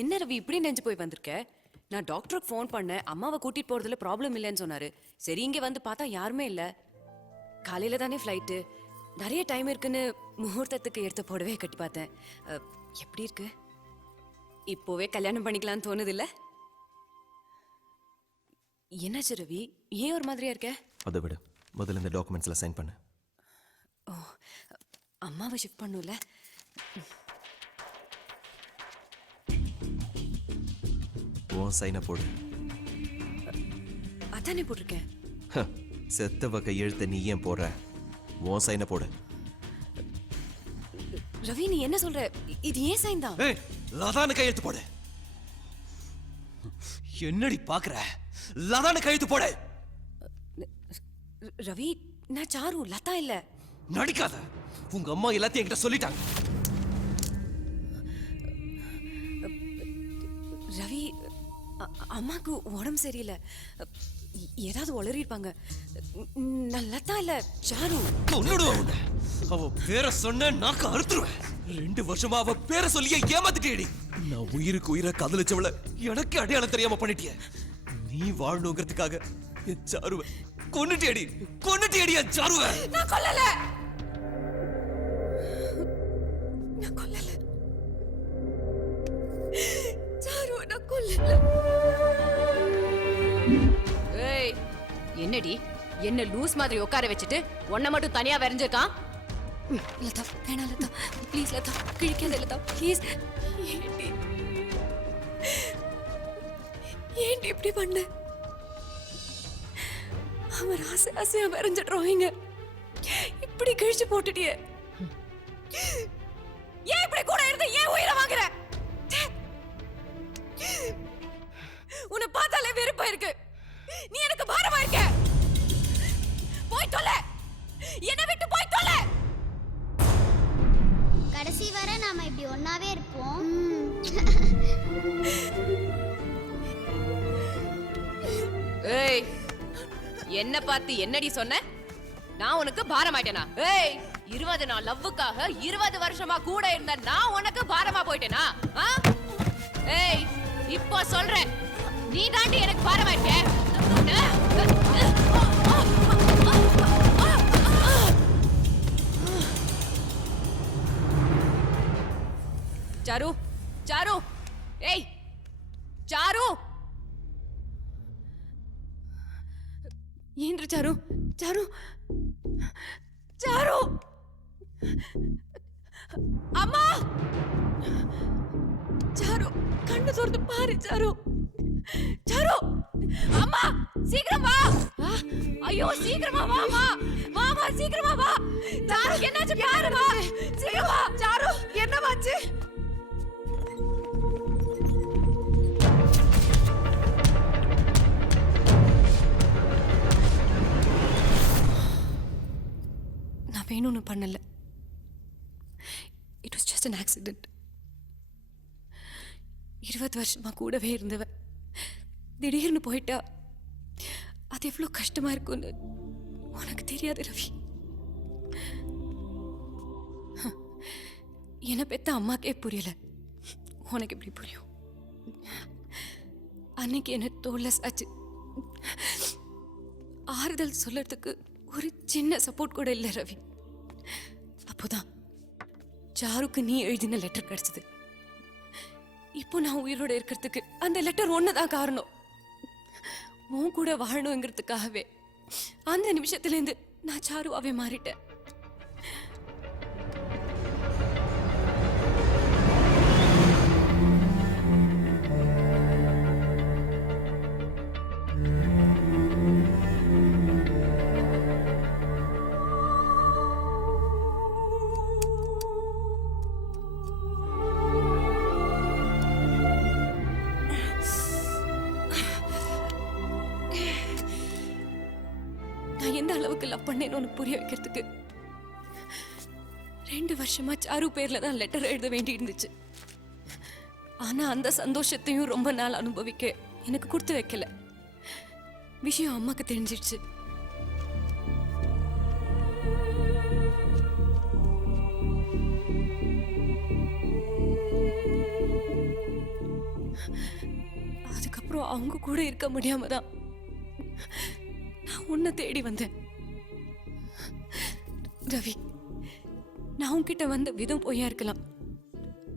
என்ன ரவி இப்படி நெஞ்சு போய் வந்திருக்க? நான் டாக்டருக்கு ஃபோன் பண்ணேன், அம்மாவை கூட்டிட்டு போறதுல ப்ராப்ளம் இல்லைன்னு சொன்னாரு. சரி இங்க வந்து பார்த்தா யாருமே இல்ல. காலையில தானே ஃப்ளைட்டு, நிறைய டைம் இருக்குன்னு முகூர்த்தத்துக்கு எடுத்த புடவையை கட்டி பார்த்தேன். எப்படி இருக்கு? இப்போவே கல்யாணம் பண்ணிக்கலாம்னு தோணுது இல்ல? என்னாச்சு ரவி, ஏன் ஒரு மாதிரியா இருக்க? அதை விட முதல்ல இந்த டாக்குமெண்ட்ஸ்ல சைன் பண்ணு. ஓ, அம்மாவை ஷிஃப்ட் பண்ணுல. உன் சைனை போடு. அதானே போட்டிருக்கேன். செத்தவ கையெழுத்த நீ ஏன் போடுற? உன் சைனை போடு. ரவி நீ என்ன சொல்ற? இது ஏன் சைன் தான்? லதானு கையெழுத்து போடு. என்னடி பாக்குற? லதானு கையெழுத்து போடு. ரவி நான் சாரு, லதா இல்ல. நடிக்காத. உங்க அம்மா எல்லாத்தையும் என்கிட்ட சொல்லிட்டாங்க. ரவி அம்மாக்கு உடம்பு சரியில்லை. ஏதாவது உளறிருப்பாங்க. நல்லா தான் இல்ல சாரு. கொன்னுடுவ. அவ பேரை சொன்ன நாக்க அறுத்துருவேன். 2 வருஷமா அவ பேரை சொல்லியே ஏமாத்திட்டேடி. நான் உயிருக்கு உயிரை காதலிச்சவள எனக்கு அடையாளம் தெரியாம பண்ணிட்டிய. நீ வாழணுங்கிறதுக்காக என் சாருவ கொன்னுட்டேடி. கொன்னுட்டேடி என் சாருவ. நான் கொல்லல. நான் கொல்லல. சாரு நான் கொல்லல. ஏய் என்னடி என்ன லூஸ் மாதிரி உட்கார வச்சுட்டு உன்னை மட்டும் தனியா வரைஞ்சிருக்கான்? லதா வேணா லதா ப்ளீஸ் லதா கிழிக்காத லதா ப்ளீஸ். ஏன்டி இப்படி பண்ண? அவர் ஆசையா வரைஞ்ச டிராயிங்க இப்படி கிழிச்சு போட்டுட்டியே. ஏன் இப்படி கூட இருந்து ஏன் உயிரை வாங்குற? உன்னை பார்த்தாலே வெறுப்பா இருக்கு. நீ எனக்கு பாரமா இருக்க. போய் தொலை. என்னை விட்டு போய் தொலை. கடைசி வரை நாம இப்படி ஒன்னாவே இருப்போம். ஏய் என்ன பார்த்து என்னடி சொன்ன? நான் உனக்கு பாரமாயிட்டேனா? ஏய் 20 நாள் லவ்வுக்காக 20 வருஷமா கூட இருந்த நான் உனக்கு பாரமா போயிட்டேனா? ஏய் இப்போ சொல்றேன், நீ தாண்டி எனக்கு பாரமாயிட்ட. சாரு சாரு ஏய் சாரு ஏந்திர சாரு சாரு சாரு அம்மா சாரு கண்ணு திறந்து பாரு சாரு சாரு அம்மா சீக்கிரம் வா. ஐயோ சீக்கிரமா வாமா வாமா சீக்கிரமா வா. சாரு என்னாச்சு பாரு வா சீக்கிரம் வா. சாரு என்னவாச்சு? நான் வேணும்னு பண்ணல. It was just an accident. 20 வருஷமா கூடவே இருந்தவ திடீர்னு போயிட்டா. அது எவ்வளோ கஷ்டமா இருக்கும்னு உனக்கு தெரியாது ரவி. என்னை பெத்த அம்மாக்கே புரியல, உனக்கு எப்படி புரியும்? அன்னைக்கு என்ன தோல்ல சாச்சு ஆறுதல் சொல்றதுக்கு ஒரு சின்ன சப்போர்ட் கூட இல்லை ரவி. அப்போதான் சாருக்கு நீ எழுதின லெட்டர் கிடைச்சது. இப்போ நான் உயிரோட இருக்கிறதுக்கு அந்த லெட்டர் ஒண்ணுதான் காரணம். உன் கூட வாழணுங்கிறதுக்காகவே அந்த நிமிஷத்துலேருந்து நான் சாருவாவே மாறிட்டேன். நான் எந்த அளவுக்கு லவ் பண்ணேன்னு உனக்கு புரிய வைக்கிறதுக்கு 2 வருஷமா சாரு பேர்ல தான் லெட்டர் எழுத வேண்டி இருந்துச்சு. ஆனா அந்த சந்தோஷத்தையும் ரொம்ப நாள் அனுபவிக்க எனக்கு கொடுத்து வைக்கல. விஷயம் அம்மாக்கு தெரிஞ்சிடுச்சு. அதுக்கப்புறம் அவங்க கூட இருக்க முடியாம தான் நான் உன்னை தேடி வந்தேன். ரவி, நான் உன்கிட்ட வந்த விதம் பொய்யா இருக்கலாம்,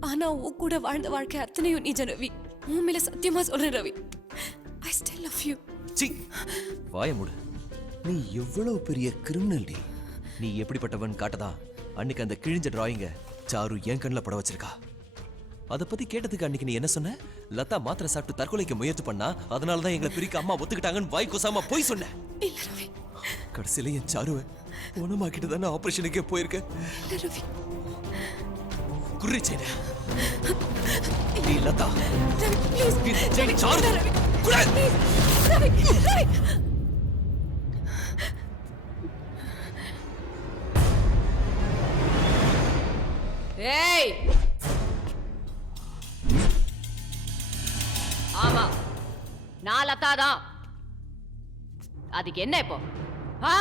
ஆனா உன் கூட வாழ்ந்த வாழ்க்கை அத்தனையும் நிஜம் ரவி. உன் மேல சத்தியமா சொல்றேன் Ravi, I still love you. C வாய மூடு. நீ எவ்வளவு பெரிய கிரிமினல் டி. நீ எப்படிப்பட்டவன் காட்டதா அன்னைக்கு அந்த கிழிஞ்ச டிராயிங்க சாரு என் கண்ணில் பட வச்சிருக்கா. அதை பத்தி கேட்டதுக்கு அன்னைக்கு நீ என்ன சொன்ன? லதா மாத்திரை சாப்பிட்டு தற்கொலைக்கு முயற்சி பண்ணா, அதனால தான் எங்களை பிரிக்க அம்மா ஒத்துக்கிட்டாங்கன்னு வாய் கூசாம போய் சொன்ன. இல்ல ரவி. கடைசியில என் சாருவை உணமாக்கிட்டு தானே ஆபரேஷனுக்கே போயிருக்க. இல்ல ரவி. குர்ரி செய்த நீ லதா. ரவி ப்ளீஸ். ரவி சாரு. ரவி ரவி ரவி. ஏய் ஆமா நான் லதா தான். அதுக்கு என்ன இப்போ? ஆ?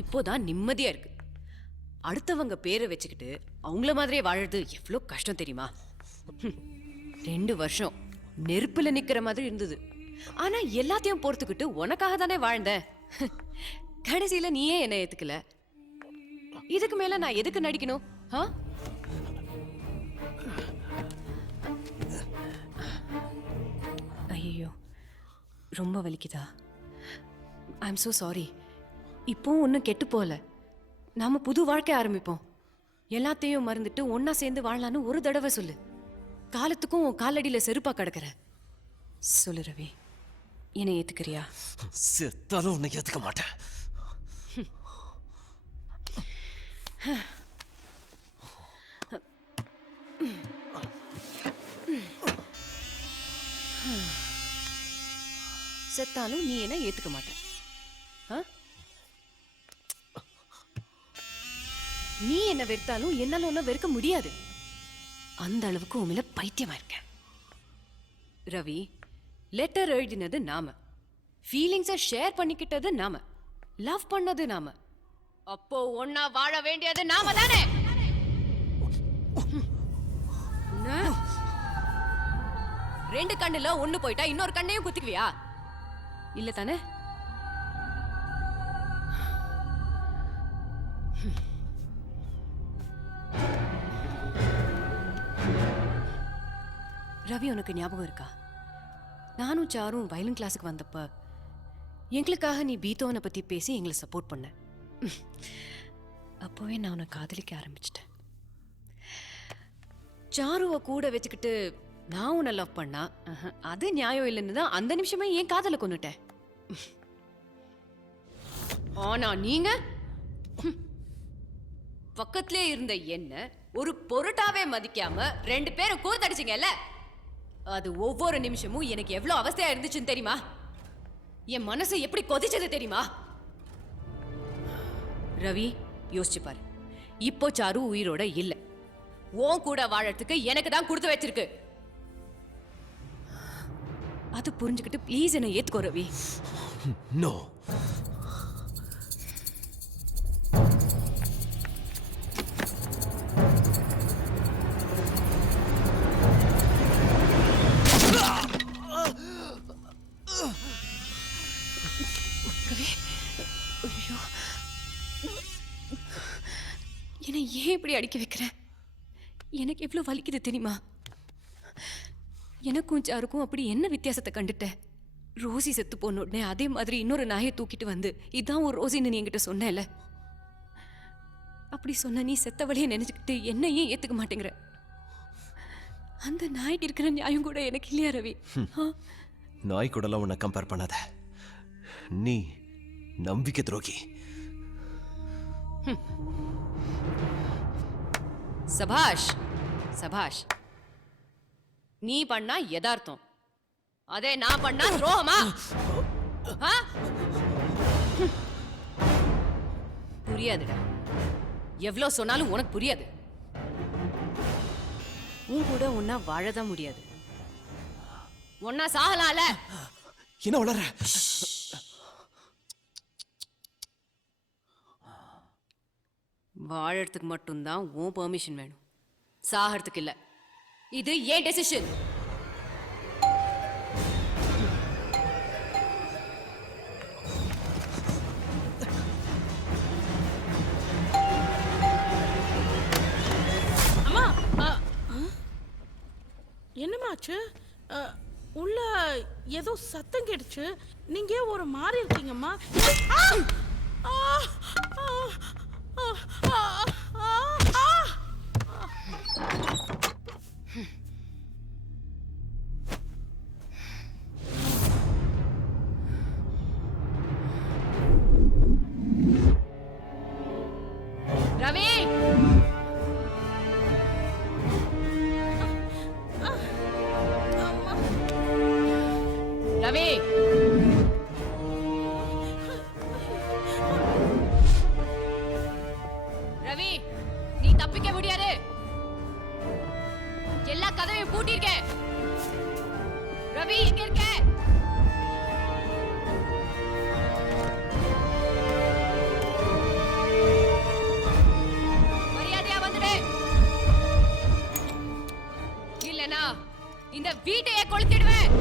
இப்போதான் நிம்மதியா இருக்கு. அடுத்தவங்க பேரை வச்சுக்கிட்டு அவங்கள மாதிரியே வாழறது எவ்வளோ கஷ்டம் தெரியுமா? 2 வருஷம் நெருப்புல நிக்கிற மாதிரி இருந்தது. ஆனா எல்லாத்தையும் பொறுத்துக்கிட்டு உனக்காக தானே வாழ்ந்த. கடைசியில நீயே என்ன ஏத்துக்கல. இதுக்கு மேல நான் எதுக்கு நடிக்கணும்? ஐயோ, ரொம்ப வலிக்குதா? I am so sorry. இப்போ ஒன்றும் கெட்டு போகல. நாம புது வாழ்க்கை ஆரம்பிப்போம். எல்லாத்தையும் மறந்துட்டு ஒன்னா சேர்ந்து வாழலான்னு ஒரு தடவை சொல்லு. காலத்துக்கும் உன் காலடியில செருப்பா கிடக்குற. சொல்லு ரவி, என்னை ஏத்துக்கிறியா? செத்தாலும் உன்னை ஏத்துக்க மாட்டேன். செத்தாலும் நீ என்ன ஏத்துக்க மாட்ட. நீ என்ன வெறுத்தாலும் என்னால ஒன்னும் வெறுக்க முடியாது. அந்த அளவுக்கு உண்மையில பைத்தியமா இருக்க. ரவி, லெட்டர் எழுதினது நாம, ஃபீலிங்ஸை ஷேர் பண்ணிக்கிட்டது நாம, லவ் பண்ணது நாம. அப்போ ஒன்னா வாழ வேண்டியது நாம தானே? ரெண்டு கண்ணுல ஒண்ணு போயிட்டா இன்னொரு கண்ணையும் குத்திக்குவியா? இல்ல தானே? ரவி, உனக்கு ஞாபகம் இருக்கா? நானும் சாரும் வயலின் கிளாஸுக்கு வந்தப்ப எங்களுக்காக நீ பீத்தோவனை பத்தி பேசி எங்களை சப்போர்ட் பண்ண. அப்போவே நான் உன்னை காதலிக்க ஆரம்பிச்சிட்டேன். சாருவை கூட வச்சுக்கிட்டு நான் உன்னை லவ் பண்ணா அது நியாயம் இல்லைன்னு தான் அந்த நிமிஷமே ஏன் காதலை கொண்டுட்டேன். ஆனா நீங்க பக்கத்திலே இருந்த என்ன ஒரு பொருட்டாவே மதிக்காம 2 பேரும் கூர்த்தடிச்சிங்கல்ல, அது ஒவ்வொரு நிமிஷமும் எனக்கு எவ்வளவு அவஸ்தையா இருந்துச்சுன்னு தெரியுமா? என் மனசு எப்படி கொதிச்சது தெரியுமா? ரவி, யோசிச்சு பாரு. இப்போ சாரு உயிரோட இல்ல. உன் கூட வாழறதுக்கு எனக்கு தான் கொடுத்து வச்சிருக்கு. அது புரிஞ்சுக்கிட்டு ப்ளீஸ் என்ன ஏத்துக்கோ ரவி. நோ. என்னை ஏன் இப்படி அடிக்க வைக்கிற? எனக்கு எவ்வளவு வலிக்குது தெரியுமா? எனக்கும் சாருக்கும் அப்படி என்ன வித்தியாசத்தை கண்டுட்ட? ரோசி செத்து போன உடனே அதே மாதிரி இன்னொரு நாயை தூக்கிட்டு வந்து இதான் ஒரு ரோசின்னு நீ என்கிட்ட சொன்னல. அப்படி சொன்ன நீ செத்தவளையே நினைச்சுக்கிட்டு என்ன ஏன் ஏத்துக்க மாட்டேங்கிற? அந்த நாய்க்கு இருக்கிற நியாயம் கூட எனக்கு இல்லையா ரவி? நாய் கூடலாம் உன்னை கம்பேர் பண்ணாத. நீ நம்பிக்கை துரோகி. சபாஷ் சபாஷ். நீ பண்ணா யதார்த்தம், அதே நான் பண்ணா துரோகமா? புரியாதுடா. எவ்வளவு சொன்னாலும் உனக்கு புரியாது. உன் கூட ஒன்னா வாழதான் முடியாது. ஒன்னா சாகலாம்ல. என்ன வளர? வாழறதுக்கு மட்டும்தான் உன் பெர்மிஷன் வேணும், சாகிறதுக்கு இல்ல. இது ஏன் டெசிஷன். அம்மா என்னமாச்சு? உள்ள ஏதோ சத்தம் கேட்டுச்சு. நீங்க ஒரு மாதிரி இருக்கீங்கம்மா. ரவி, ரவி, ரவி, நீ தப்பிக்க முடியாது. எல்லா கதவையும் பூட்டிருக்க. ரவி, எங்க இருக்க? மரியாதையா வந்துடு, இல்லனா இந்த வீட்டையே கொளுத்திடுவேன்.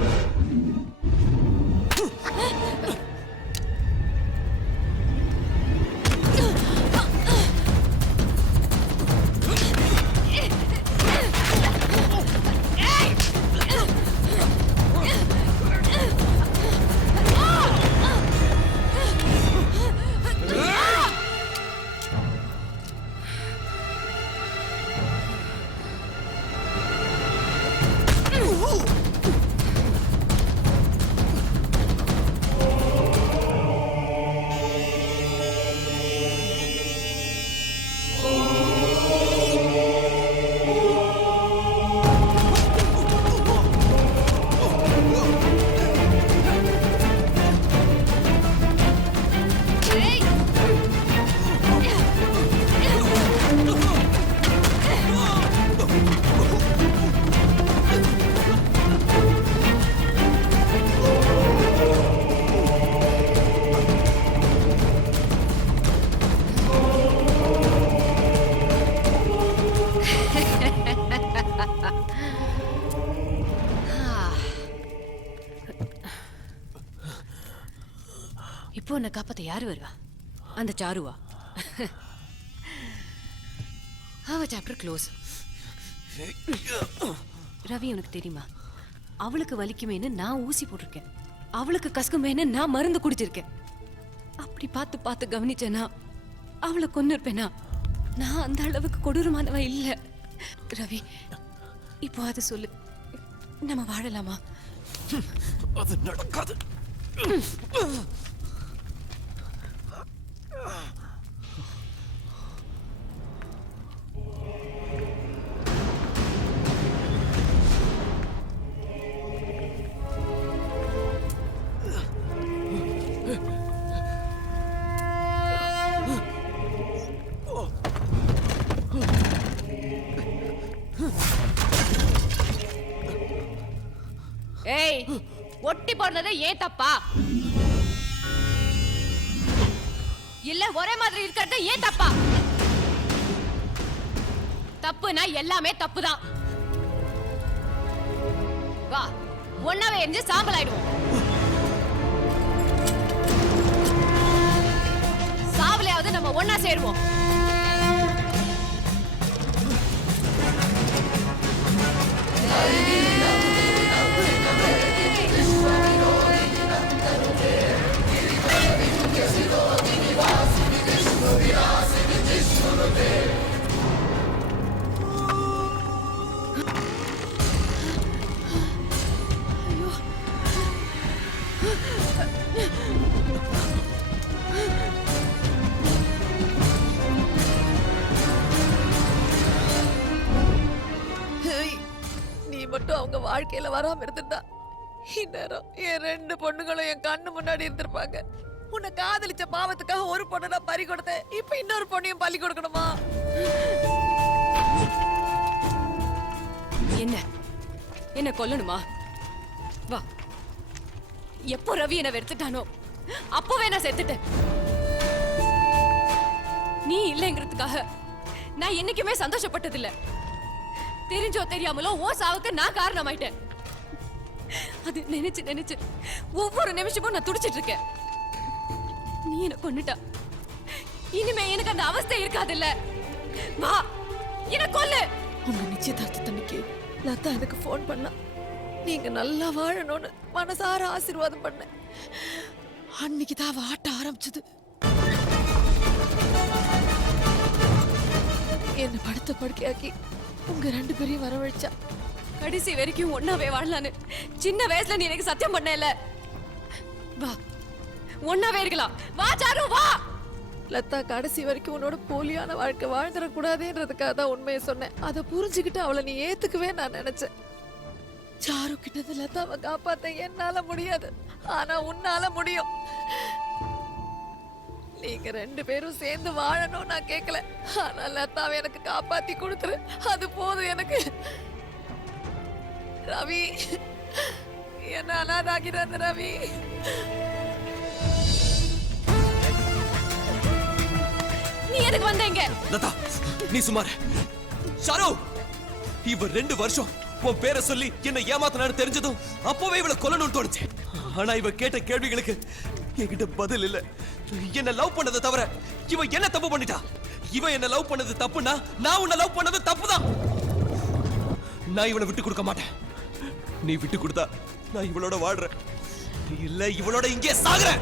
இப்போ உன்னை காப்பாத்த யாரு வருவா? அந்த சாருவா? அவ சாப்டர் க்ளோஸ். ரவி, உனக்கு தெரியுமா, அவளுக்கு வலிக்குமேன்னு நான் ஊசி போட்டிருக்கேன், அவளுக்கு கசக்குமேன்னு நான் மருந்து குடிச்சிருக்கேன். அப்படி பார்த்து பார்த்து கவனிச்சேனா அவளை கொன்னு இருப்பேனா? நான் அந்த அளவுக்கு கொடூரமானவ இல்ல. ரவி, இப்போ அது சொல்லு, நம்ம வாழலாமா? அது நடக்காது. ஏய், ஒட்டி போடுறது ஏன் தப்பா? இல்ல ஒரே மாதிரி இருக்கிறது ஏன் தப்பா? தப்புனா எல்லாமே தப்புதான். வா, ஒன்னாவே எரிஞ்சு சாம்பல் ஆயிடுவோம். சாவலையாவது நம்ம ஒன்னா சேருவோம். நீ மட்டும் அவங்க வாழ்க்கையில வராம இருந்திருந்தா இந்நேரம் என் 2 பொண்ணுங்களும் என் கண்ணு முன்னாடி இருந்திருப்பாங்க. உன்னை காதலிச்ச பாவத்துக்காக ஒரு பொண்ணு நான் பறி கொடுத்தேன், இப்ப இன்னொரு பொண்ணையும் பலி கொடுக்கணுமா? என்ன என்ன கொல்லணுமா? வா. எப்போ ரவி என்ன வெறுத்துட்டானோ அப்பவே நான் செத்துட்டேன். நீ இல்லைங்கிறதுக்காக நான் என்னைக்குமே சந்தோஷப்பட்டதில்ல. தெரிஞ்சோ தெரியாமலோ ஓ சாவுக்கு நான் காரணமாயிட்டேன். அது நினைச்சு நினைச்சு ஒவ்வொரு நிமிஷமும் நான் துடிச்சிட்டு இருக்கேன். நீ என்ன கொன்னுட்டா, இனிமே எனக்கு அந்த அவஸ்தை இருக்காதுல்ல. வா, என்ன கொல்லு. உங்க நிச்சயதார்த்தத்தன்னைக்கு லதா எனக்கு ஃபோன் பண்ணா, நீங்க நல்லா வாழணும்னு மனசார ஆசீர்வாதம் பண்ண. அன்னைக்கு தான் அவ ஆட்ட ஆரம்பிச்சது. என்ன படுத்த படுக்கையாக்கி உங்க 2 பேரையும் வரவழைச்சா. கடைசி வரைக்கும் ஒன்னாவே வாழலான்னு சின்ன வயசுல நீ எனக்கு சத்தியம் பண்ணல. வா, ஒன்னாவே இருக்கலாம். வா சாரு, வா. லதா கடைசி வரைக்கும் உன்னோட போலியான வாழ்க்கை வாழ்ந்துடக்கூடாதுன்றதுக்காக தான் உண்மையை சொன்னேன். அதை புரிஞ்சுக்கிட்டு அவளை நீ ஏத்துக்கவே நான் நினைச்சேன். சாரு கிட்டது லதாவை காப்பாத்த என்னால முடியாது, ஆனா உன்னால முடியும். நீங்க 2 பேரும் சேர்ந்து வாழணும் நான் கேட்கல, ஆனா லதாவை எனக்கு காப்பாத்தி கொடுத்துரு, அது போதும் எனக்கு. ரவி, என்ன அனாதாகிறார் ரவி. நீ எதுக்கு வந்தீங்க? லதா, நீ சுமார். ஷாரு, இவ 2 வருஷம் உன் பேரை சொல்லி என்ன ஏமாத்தனான்னு தெரிஞ்சதும் அப்பவே இவளை கொல்லணும்னு தோணுச்சு. ஆனா இவ கேட்ட கேள்விகளுக்கு என்கிட்ட பதில் இல்ல. என்ன லவ் பண்ணதை தவிர இவ என்ன தப்பு பண்ணிட்டா? இவ என்ன லவ் பண்ணது தப்புனா நான் உன்னை லவ் பண்ணது தப்புதான். நான் இவளை விட்டு கொடுக்க மாட்டேன். நீ விட்டு கொடுத்தா நான் இவளோட வாழ்றேன், இல்ல இவளோட இங்கே சாகுறேன்.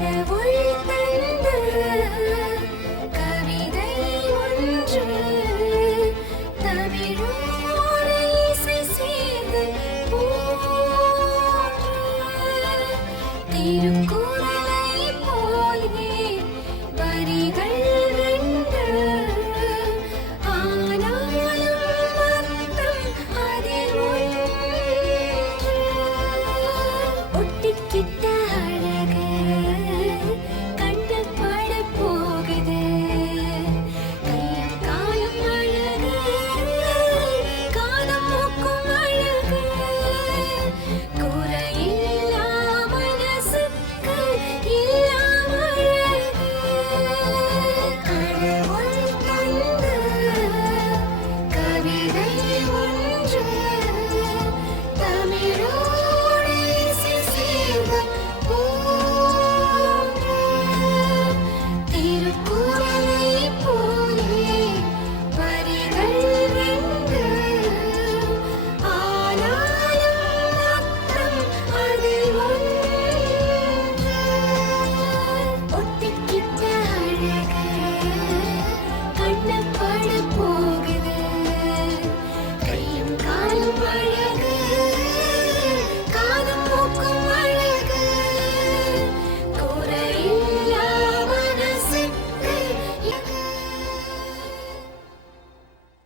கடவுள்